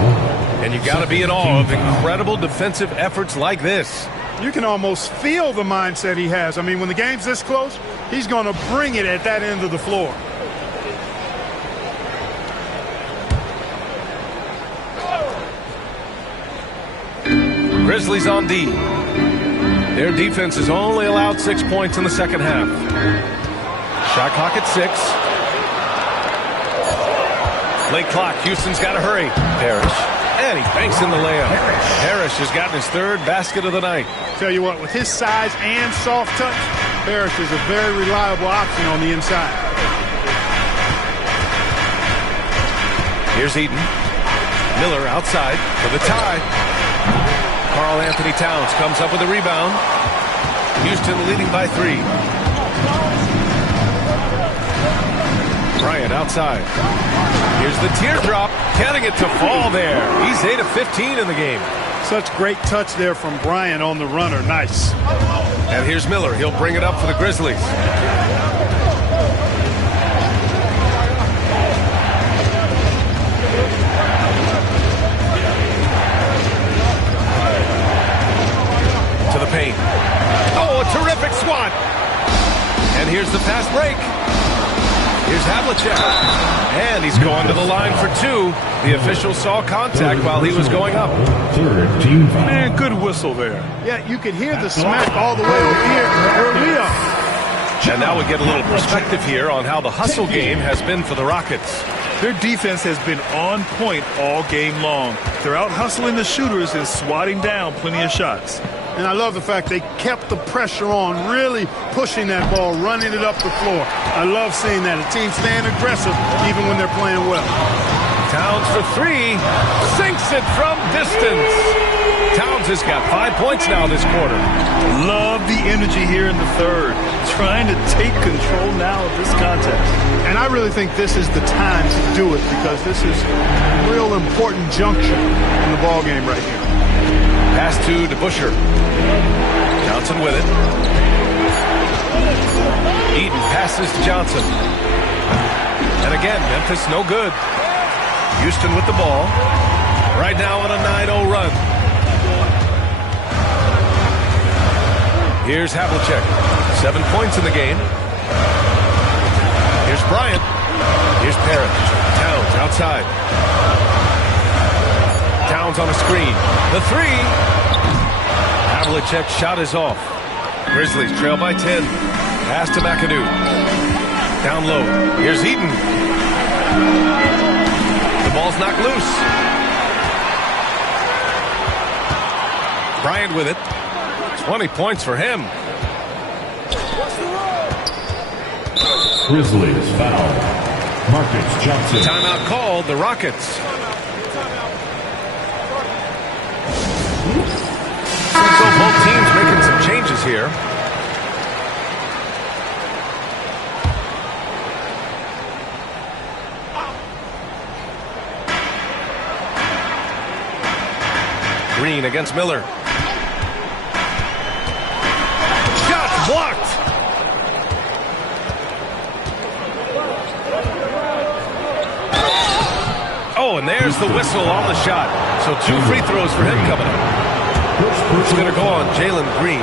And you got to be in awe of incredible defensive efforts like this. You can almost feel the mindset he has. I mean, when the game's this close, he's going to bring it at that end of the floor. Grizzlies on D. Their defense has only allowed 6 points in the second half. Shot clock at 6. Late clock. Houston's got to hurry. Parrish. And he banks in the layup. Parrish has gotten his 3rd basket of the night. Tell you what, with his size and soft touch, Parrish is a very reliable option on the inside. Here's Eaton. Miller outside for the tie. Karl Anthony Towns comes up with a rebound. Houston leading by 3. Bryant outside. Here's the teardrop. Getting it to fall there. He's 8 of 15 in the game. Such great touch there from Bryant on the runner. Nice. And here's Miller. He'll bring it up for the Grizzlies. To the paint. Oh, a terrific swat. And here's the fast break. Here's Havlicek. And he's going to the line for 2. The official saw contact while he was going up. Third team foul. Man, good whistle there. Yeah, you could hear the smack all the way over here where we are. And now we get a little perspective here on how the hustle game has been for the Rockets. Their defense has been on point all game long. They're out hustling the shooters and swatting down plenty of shots. And I love the fact they kept the pressure on, really pushing that ball, running it up the floor. I love seeing that. A team staying aggressive even when they're playing well. Towns for 3. Sinks it from distance. Towns has got 5 points now this quarter. Love the energy here in the third. It's trying to take control now of this contest. And I really think this is the time to do it because this is a real important juncture in the ball game right here. Pass to DeBuscher. Johnson with it. Eaton passes to Johnson. And again, Memphis no good. Houston with the ball. Right now on a 9-0 run. Here's Havlicek. 7 points in the game. Here's Bryant. Here's Parrott. Towns outside. Towns on a screen. The three. Havlicek's shot is off. Grizzlies trail by 10. Pass to McAdoo. Down low. Here's Eaton. The ball's knocked loose. Bryant with it. 20 points for him. Grizzlies foul. Marcus Johnson. Timeout called. The Rockets. So both teams making some changes here. Green against Miller. Shot blocked. Oh, and there's the whistle on the shot. So 2 free throws for him coming up. It's going to go on Jalen Green.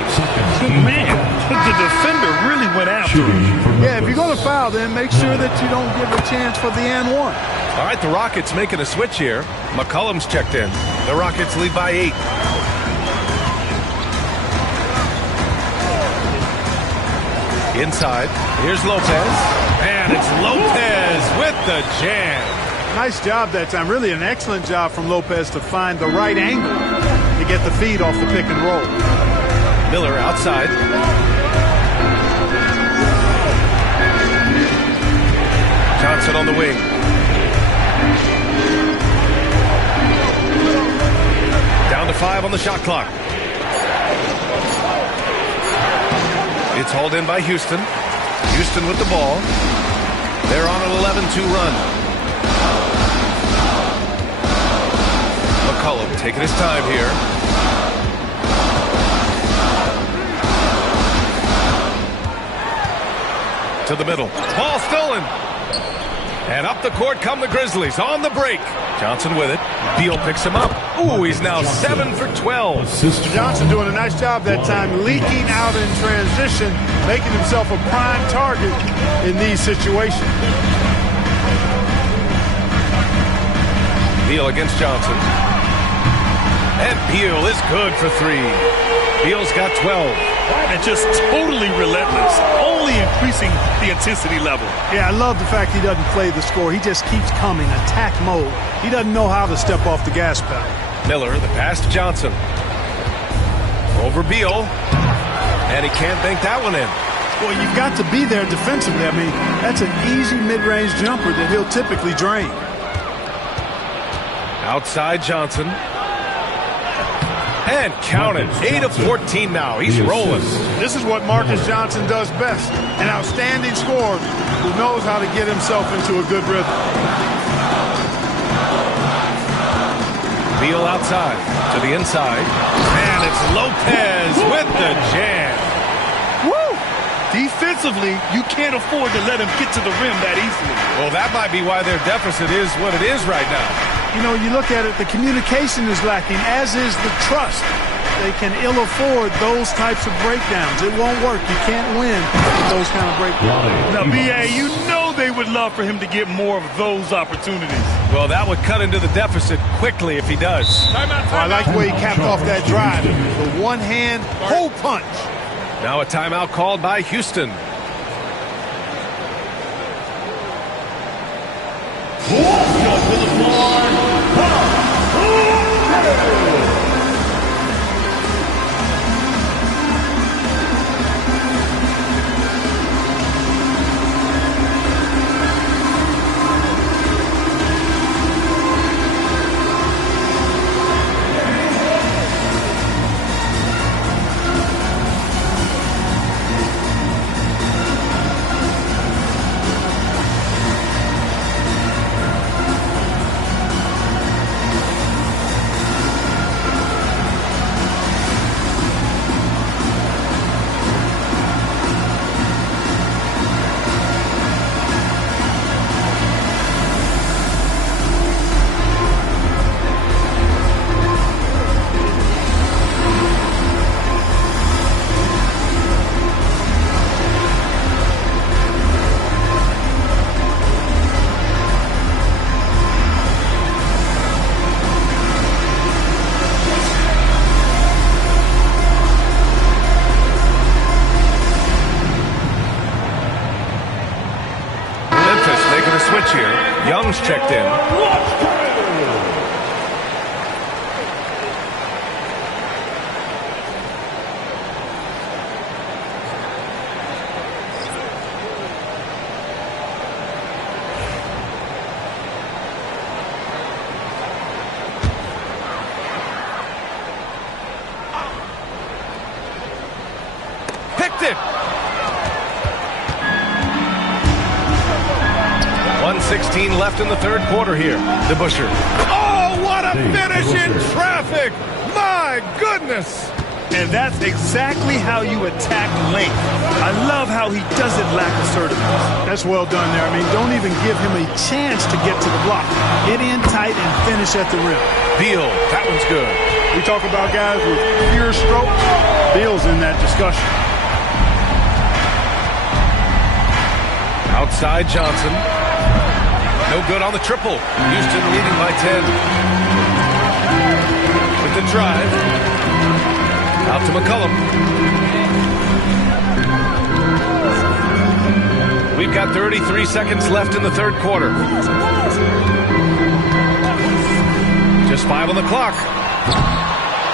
Man, the defender really went after him. Yeah, if you're going to foul, then make sure that you don't give a chance for the and one. All right, the Rockets making a switch here. McCollum's checked in. The Rockets lead by 8. Inside, here's Lopez. And it's Lopez with the jam. Nice job that time. Really an excellent job from Lopez to find the right angle to get the feed off the pick and roll. Miller outside. Johnson on the wing. Down to 5 on the shot clock. It's hauled in by Houston. Houston with the ball. They're on an 11-2 run. McCollum taking his time here. To the middle. Ball stolen. And up the court come the Grizzlies on the break. Johnson with it. Beal picks him up. Ooh, he's now 7 for 12. Johnson doing a nice job that time, leaking out in transition, making himself a prime target in these situations. Beal against Johnson. And Beal is good for 3. Beal's got 12. And just totally relentless, only increasing the intensity level. Yeah, I love the fact he doesn't play the score. He just keeps coming, attack mode. He doesn't know how to step off the gas pedal. Miller, the pass to Johnson. Over Beal. And he can't bank that one in. Well, you've got to be there defensively. I mean, that's an easy mid-range jumper that he'll typically drain. Outside Johnson. And count it. 8 of 14 now. He's rolling. This is what Marcus Johnson does best. An outstanding scorer who knows how to get himself into a good rhythm. Beal outside to the inside. And it's Lopez with the jam. Woo! Defensively, you can't afford to let him get to the rim that easily. Well, that might be why their deficit is what it is right now. You know, you look at it, the communication is lacking, as is the trust. They can ill afford those types of breakdowns. It won't work. You can't win with those kind of breakdowns. Now, B.A., you know they would love for him to get more of those opportunities. Well, that would cut into the deficit quickly if he does. I like the way he capped off that drive. The one-hand hole punch. Now a timeout called by Houston. here. Young's checked in. Picked it. 1:16 left in the third quarter here. DeBusschere. Oh, what a finish in traffic! My goodness! And that's exactly how you attack length. I love how he doesn't lack assertiveness. That's well done there. I mean, don't even give him a chance to get to the block. Get in tight and finish at the rim. Beal, that one's good. We talk about guys with pure strokes. Beal's in that discussion. Outside Johnson. No good on the triple. Houston leading by 10. With the drive. Out to McCollum. We've got 33 seconds left in the third quarter. Just 5 on the clock.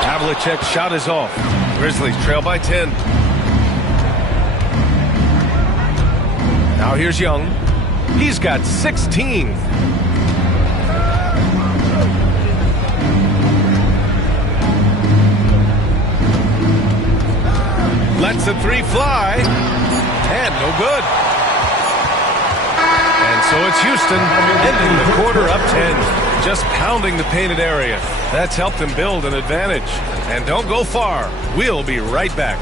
Havlicek's shot is off. Grizzlies trail by 10. Now here's Young. He's got 16. Lets the three fly. And no good. And so it's Houston ending the quarter up 10. Just pounding the painted area. That's helped them build an advantage. And don't go far. We'll be right back.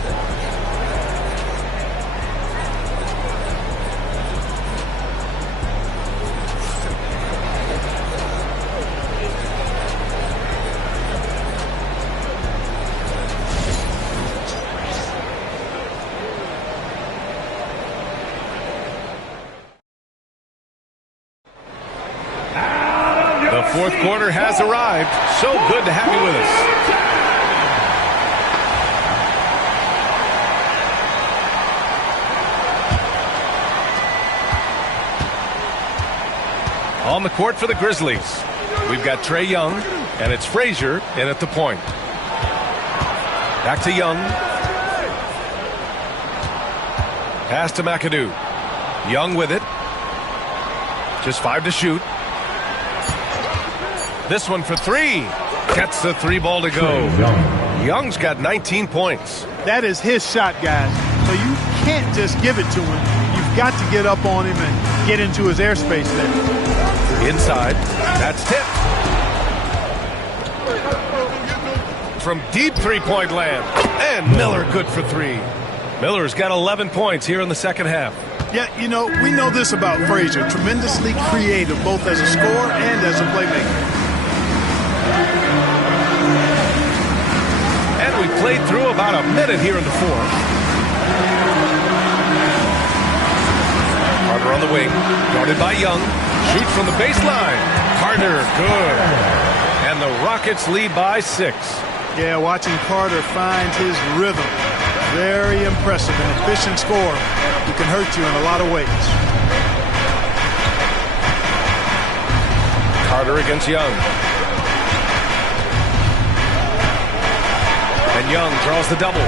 The fourth quarter has arrived. So good to have you with us. On the court for the Grizzlies, we've got Trae Young, and it's Frazier in at the point. Back to Young. Pass to McAdoo. Young with it. Just 5 to shoot. This one for 3. Gets the 3 ball to go. Young's got 19 points. That is his shot, guys. So you can't just give it to him. You've got to get up on him and get into his airspace there. Inside. That's tipped. From deep three-point land. And Miller good for 3. Miller's got 11 points here in the second half. Yeah, you know, we know this about Frazier. Tremendously creative, both as a scorer and as a playmaker. And we played through about a minute here in the fourth. Carter on the wing, guarded by Young. Shoots from the baseline. Carter, good. And the Rockets lead by 6. Yeah, watching Carter find his rhythm. Very impressive, an efficient scorer who can hurt you in a lot of ways. Carter against Young. And Young draws the double.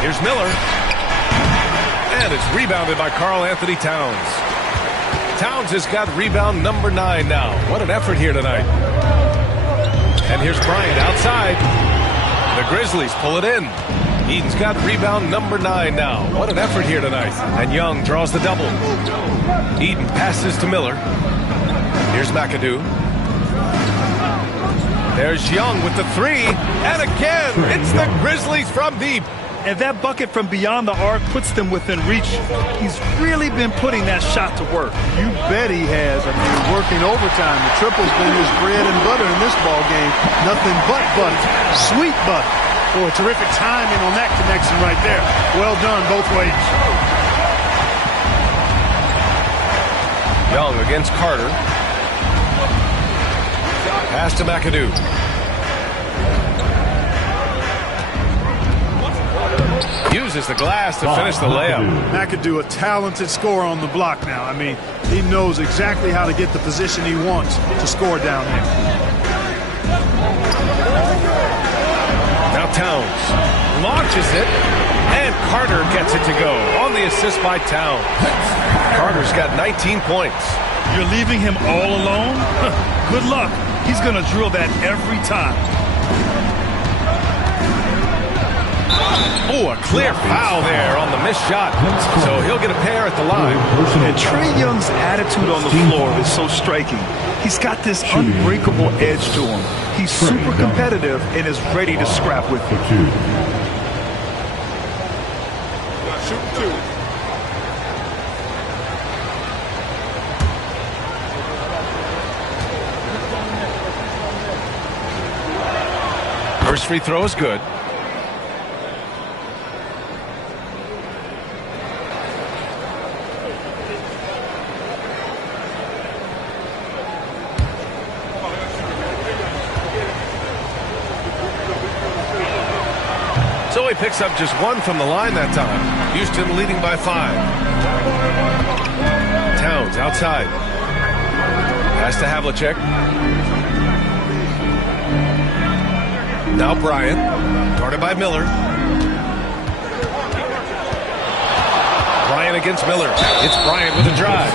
Here's Miller. And it's rebounded by Karl Anthony Towns. Towns has got rebound number 9 now. What an effort here tonight. And here's Bryant outside. The Grizzlies pull it in. Eden's got rebound number 9 now. What an effort here tonight. And Young draws the double. Eden passes to Miller. Here's McAdoo. There's Young with the 3. And again, it's the Grizzlies from deep. And that bucket from beyond the arc puts them within reach. He's really been putting that shot to work. You bet he has. I mean, working overtime. The triple's been his bread and butter in this ball game. Nothing but butter. Sweet butter. Oh, terrific timing on that connection right there. Well done both ways. Young against Carter. Pass to McAdoo. Uses the glass to finish the layup. McAdoo, a talented scorer on the block now. I mean, He knows exactly how to get the position he wants to score down there. Now Towns launches it, and Carter gets it to go on the assist by Towns. Carter's got 19 points. You're leaving him all alone? Good luck. He's going to drill that every time. Oh, a clear foul there on the missed shot. So he'll get a pair at the line. And Trae Young's attitude on the floor is so striking. He's got this unbreakable edge to him. He's super competitive and is ready to scrap with you. Shoot two. First free throw is good. So he picks up just one from the line that time. Houston leading by 5. Towns outside. Pass to Havlicek. Now Bryant, guarded by Miller. Bryant against Miller. It's Bryant with a drive.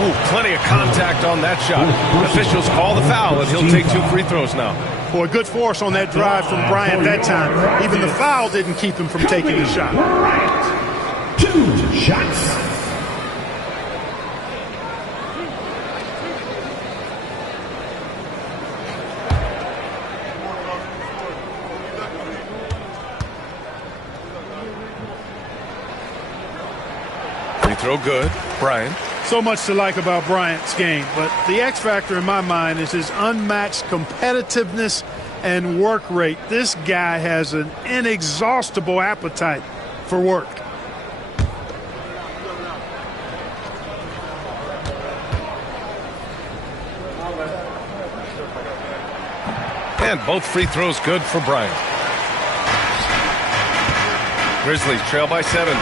Oh, plenty of contact on that shot. Officials call the foul, and he'll take 2 free throws now. Boy, good force on that drive from Bryant that time. Even the foul didn't keep him from taking the shot. 2 shots. Free throw good. Bryant. So much to like about Bryant's game, but the X factor in my mind is his unmatched competitiveness and work rate. This guy has an inexhaustible appetite for work. And both free throws good for Bryant. Grizzlies trail by 7.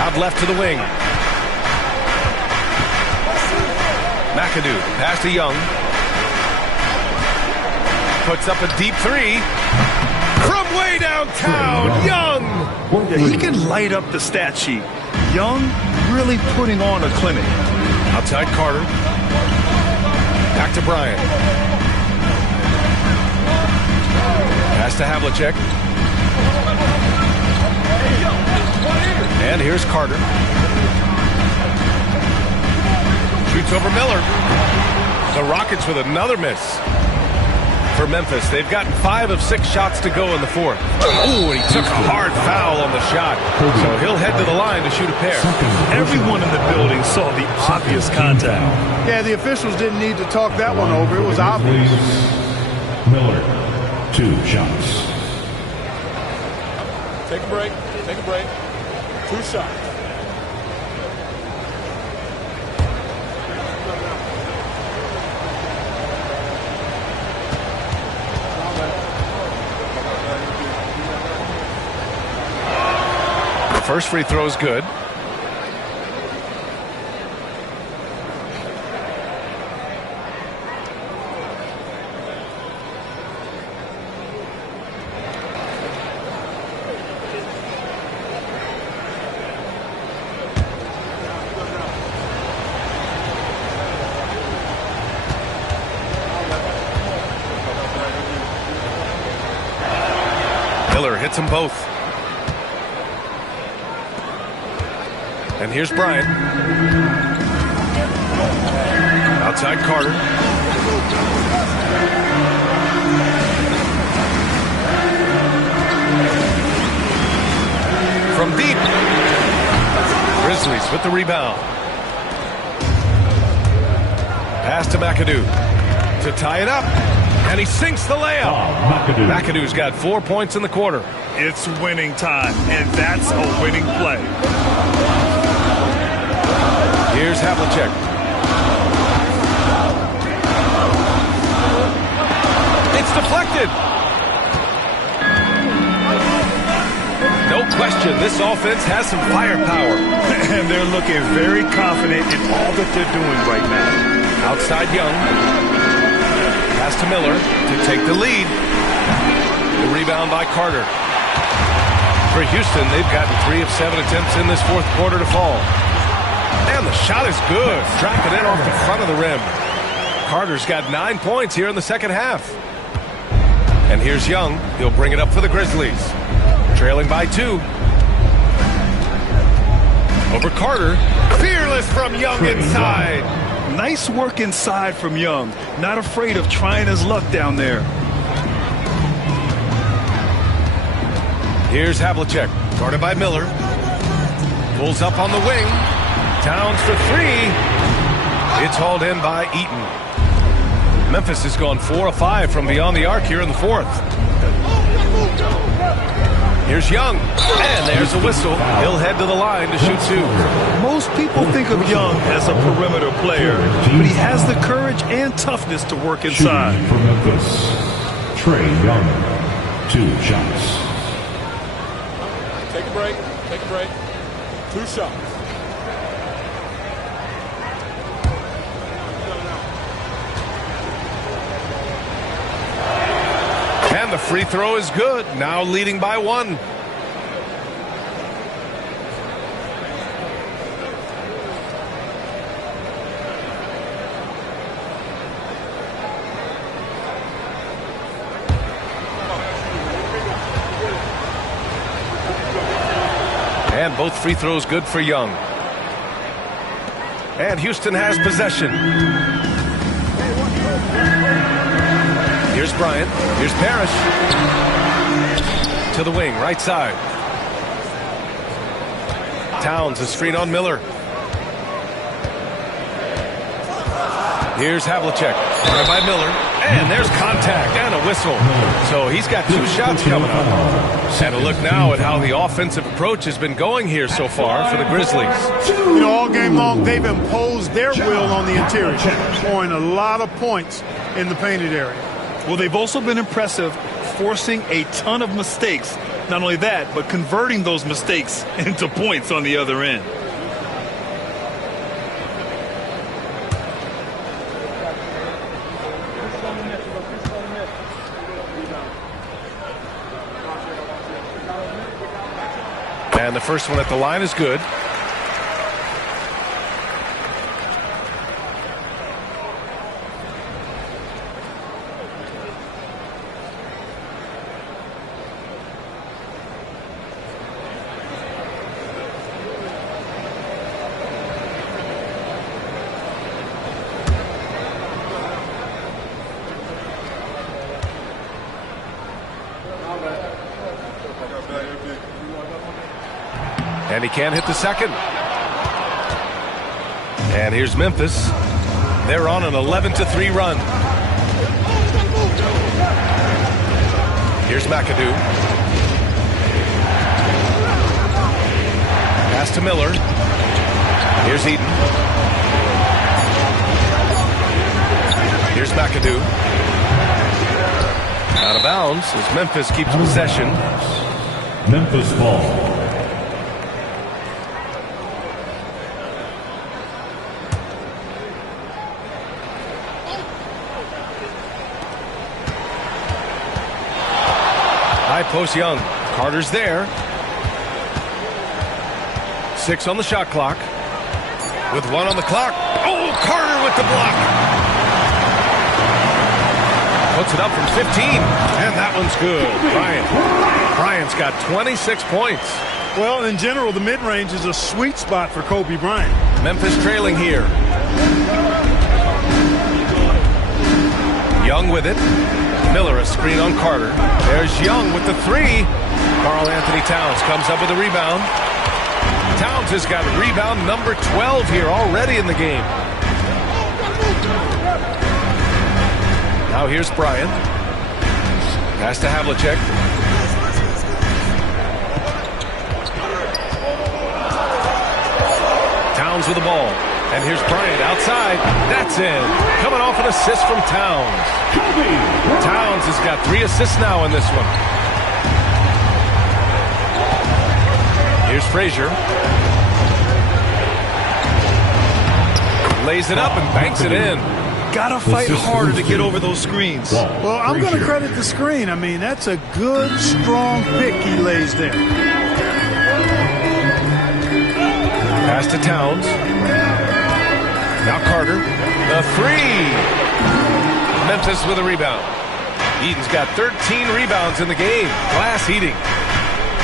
Out left to the wing. McAdoo, pass to Young. Puts up a deep 3. From way downtown, Young! Yeah, he can light up the stat sheet. Young really putting on a clinic. Outside Carter. Back to Bryant. Pass to Havlicek. And here's Carter. Shoots over Miller. The Rockets with another miss. For Memphis, they've gotten 5 of 6 shots to go in the 4th. Oh, and he took a hard foul on the shot. So he'll head to the line to shoot a pair. Everyone in the building saw the obvious contact. Yeah, the officials didn't need to talk that one over. It was obvious. Miller, 2 shots. Take a break. Take a break. 2 shots. The first free throw is good. Miller hits them both. And here's Bryant. Outside Carter. From deep. Grizzlies with the rebound. Pass to McAdoo to tie it up. And he sinks the layup. McAdoo's got 4 points in the quarter. It's winning time, and that's a winning play. Here's Havlicek. It's deflected. Nope, question, this offense has some firepower. And they're looking very confident in all that they're doing right now. Outside Young. Pass to Miller to take the lead. The rebound by Carter. For Houston, they've gotten 3 of 7 attempts in this fourth quarter to fall. And the shot is good. Dropped it in off the front of the rim. Carter's got 9 points here in the second half. And here's Young. He'll bring it up for the Grizzlies. Trailing by 2. Over Carter. Fearless from Young inside. Nice work inside from Young. Not afraid of trying his luck down there. Here's Havlicek. Guarded by Miller. Pulls up on the wing. Towns for 3. It's hauled in by Eaton. Memphis has gone 4 of 5 from beyond the arc here in the fourth. Here's Young. And there's a whistle. He'll head to the line to shoot 2. Most people think of Young as a perimeter player, but he has the courage and toughness to work inside. Shooting for Memphis, Trey Young, 2 shots. Take a break. Take a break. 2 shots. And the free throw is good. Now leading by 1. And both free throws good for Young. And Houston has possession. Here's Bryant. Here's Parrish. To the wing, right side. Towns, a screen on Miller. Here's Havlicek. Right by Miller. And there's contact and a whistle. So he's got 2 shots coming up. And a look now at how the offensive approach has been going here so far for the Grizzlies. You know, all game long, they've imposed their will on the interior, scoring a lot of points in the painted area. Well, they've also been impressive, forcing a ton of mistakes. Not only that, but converting those mistakes into points on the other end. And the first one at the line is good. And he can't hit the second. And here's Memphis. They're on an 11-3 run. Here's McAdoo. Pass to Miller. Here's Eaton. Here's McAdoo. Out of bounds as Memphis keeps possession. Memphis ball. High post Young. Carter's there. 6 on the shot clock. With 1 on the clock. Oh, Carter with the block. Puts it up from 15. And that one's good. Bryant's got 26 points. Well, in general, the mid-range is a sweet spot for Kobe Bryant. Memphis trailing here. Young with it. Miller a screen on Carter. There's Young with the 3. Karl Anthony Towns comes up with a rebound. Towns has got rebound number 12 here already in the game. Now here's Bryant. Pass to Havlicek. Towns with the ball. And here's Bryant outside. That's in. Coming off an assist from Towns. Towns has got 3 assists now in this one. Here's Frazier. Lays it up and banks it in. Gotta fight harder to get over those screens. Well, I'm going to credit the screen. I mean, that's a good, strong pick he lays there. Pass to Towns. Now Carter. The three. Memphis with a rebound. Eaton's got 13 rebounds in the game. Glass heating.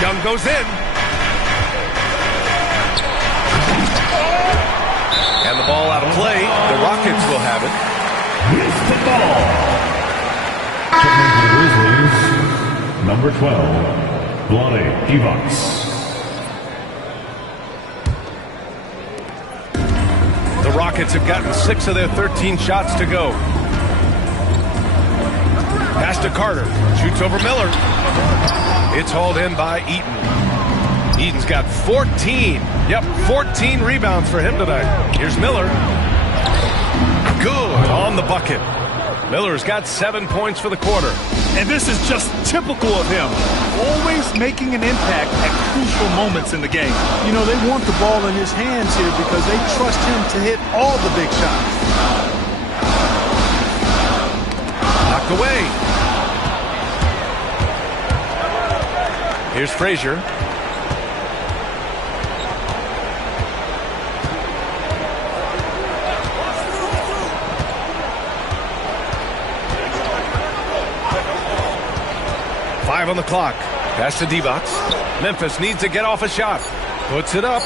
Young goes in. And the ball out of play. The Rockets will have it. Houston ball. Grizzlies, number 12, Vlade Divac. The Rockets have gotten 6 of their 13 shots to go. Pass to Carter. Shoots over Miller. It's hauled in by Eaton. Eaton's got 14. Yep, 14 rebounds for him tonight. Here's Miller. Good on the bucket. Miller's got 7 points for the quarter. And this is just typical of him. Always making an impact at crucial moments in the game. You know, they want the ball in his hands here because they trust him to hit all the big shots. Knocked away. Here's Frazier. On the clock. Pass to Divac. Memphis needs to get off a shot. Puts it up.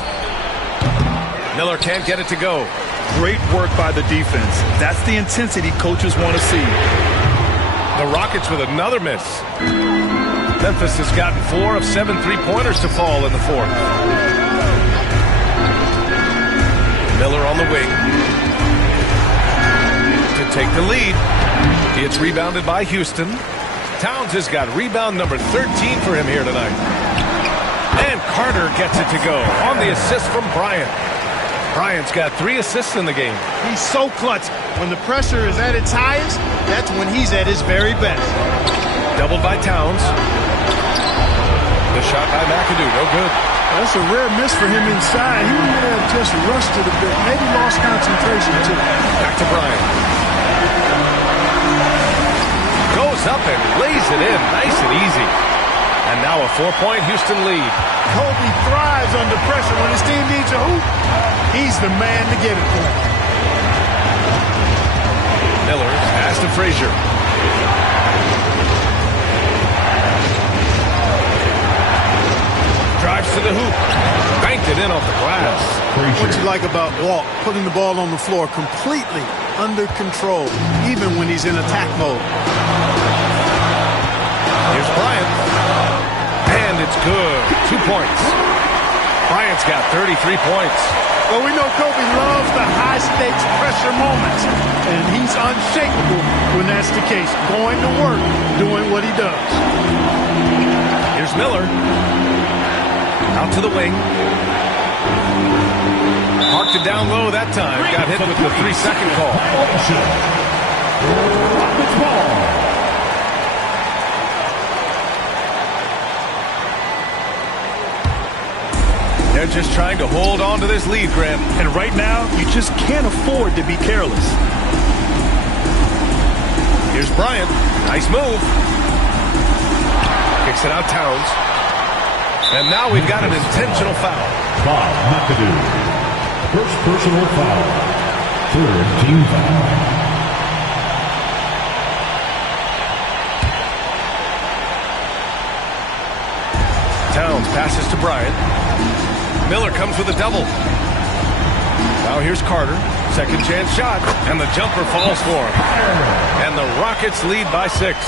Miller can't get it to go. Great work by the defense. That's the intensity coaches want to see. The Rockets with another miss. Memphis has gotten 4 of 7 three-pointers to fall in the fourth. Miller on the wing to take the lead. It's rebounded by Houston. Towns has got rebound number 13 for him here tonight. And Carter gets it to go on the assist from Bryant. Bryant's got 3 assists in the game. He's so clutch. When the pressure is at its highest, that's when he's at his very best. Doubled by Towns. The shot by McAdoo, no good. That's a rare miss for him inside. He may have just rushed it a bit, maybe lost concentration too. Back to Bryant. Goes up and lays it in nice and easy. And now a 4-point Houston lead. Kobe thrives under pressure. When his team needs a hoop, he's the man to get it for him. Miller pass to Frazier. Drives to the hoop. Banked it in off the glass. What you like about Walt, putting the ball on the floor completely under control, even when he's in attack mode. Here's Bryant. And it's good. 2 points. Bryant's got 33 points. Well, we know Kobe loves the high-stakes pressure moments, and he's unshakable when that's the case. Going to work, doing what he does. Here's Miller. Out to the wing. Parked it down low that time. Got hit with the 3-second call. They're just trying to hold on to this lead, Grant. And right now, you just can't afford to be careless. Here's Bryant. Nice move. Kicks it out Towns. And now we've got an intentional foul. Bob McAdoo. First personal foul. 3rd team foul. Towns passes to Bryant. Miller comes with a double. Now here's Carter. Second chance shot. And the jumper falls for him. And the Rockets lead by 6.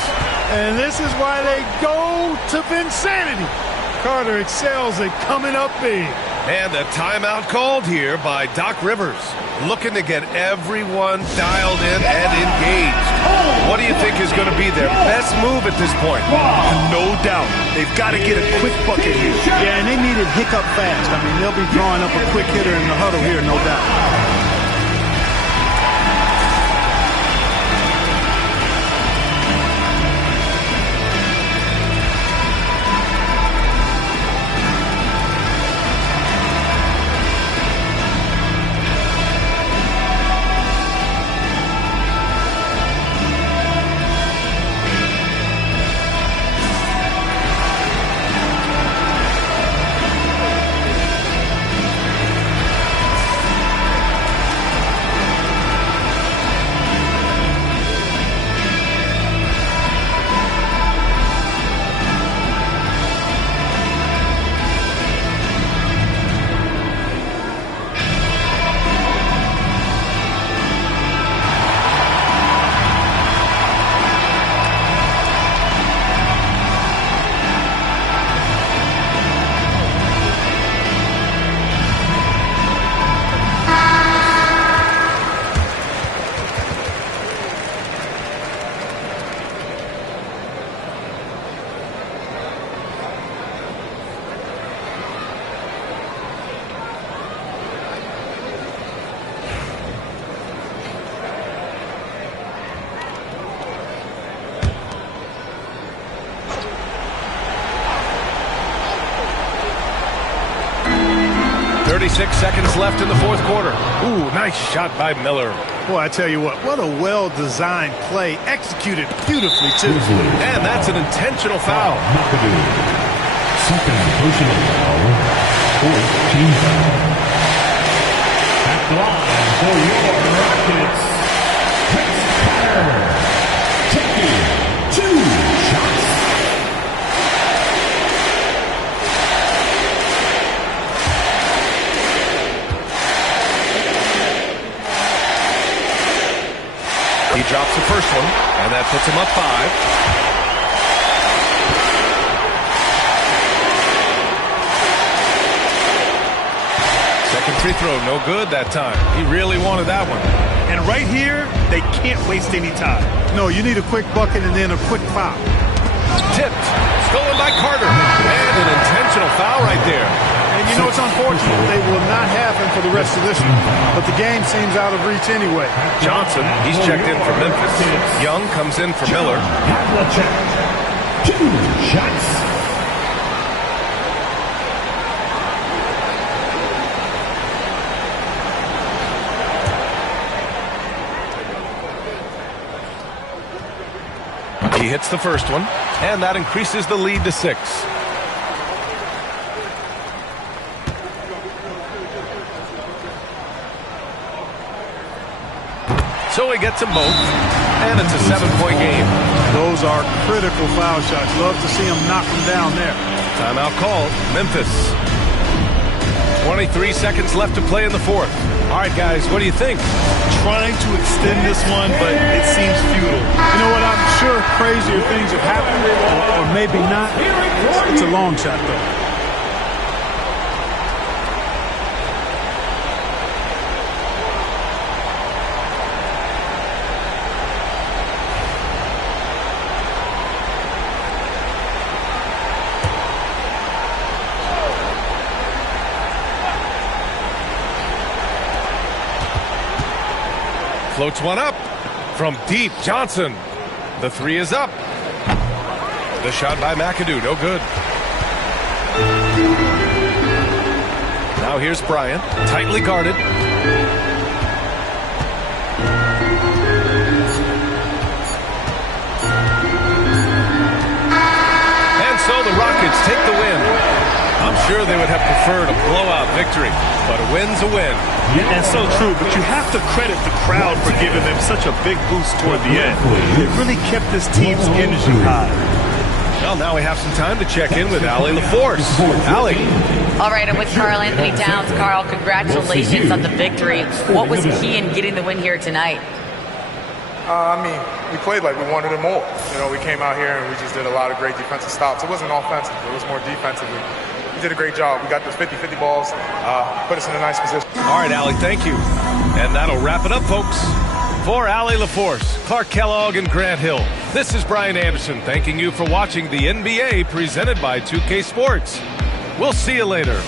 And this is why they go to Vinsanity. Carter excels at coming up big. And a timeout called here by Doc Rivers. Looking to get everyone dialed in and engaged. What do you think is going to be their best move at this point? No doubt. They've got to get a quick bucket here. Yeah, and they need it hiccup fast. I mean, they'll be drawing up a quick hitter in the huddle here, no doubt. 36 seconds left in the fourth quarter. Ooh, nice shot by Miller. Boy, I tell you what a well-designed play, executed beautifully, too. And that's an intentional foul. Second personal foul, 14 foul. At the line for your Rockets, Chris Carter, taking 2 shots. He drops the first one, and that puts him up 5. Second free throw, no good that time. He really wanted that one. And right here, they can't waste any time. No, you need a quick bucket and then a quick foul. Tipped, stolen by Carter, and an intentional foul right there. And you know it's unfortunate they will not have him for the rest of this one, but the game seems out of reach anyway. Johnson, he's checked in for Memphis. Young comes in for Miller. 2 shots. He hits the first one, and that increases the lead to 6. So he gets them both, and it's a 7-point game. Those are critical foul shots. Love to see him knock them down there. Timeout called. Memphis. 23 seconds left to play in the fourth. All right, guys, what do you think? Trying to extend this one, but it seems futile. You know what? I'm sure crazier things have happened, or maybe not. It's a long shot, though. Floats one up from deep. Johnson. The 3 is up. The shot by McAdoo, no good. Now here's Bryant, tightly guarded. And so the Rockets take the win. I'm sure they would have preferred a blowout victory, but a win's a win. Yeah, that's so true, but you have to credit the crowd for giving them such a big boost toward the end. It really kept this team's energy high. Well, now we have some time to check in with Allie LaForce. Allie. All right, I'm with Karl Anthony Towns. Karl, congratulations on the victory. What was key in getting the win here tonight? We played like we wanted it more. You know, we came out here and we just did a lot of great defensive stops. It wasn't offensive. It was more defensively. We did a great job. We got those 50-50 balls, put us in a nice position. All right, Allie, thank you. And that'll wrap it up, folks. For Allie LaForce, Clark Kellogg, and Grant Hill, this is Brian Anderson thanking you for watching the NBA presented by 2K Sports. We'll see you later.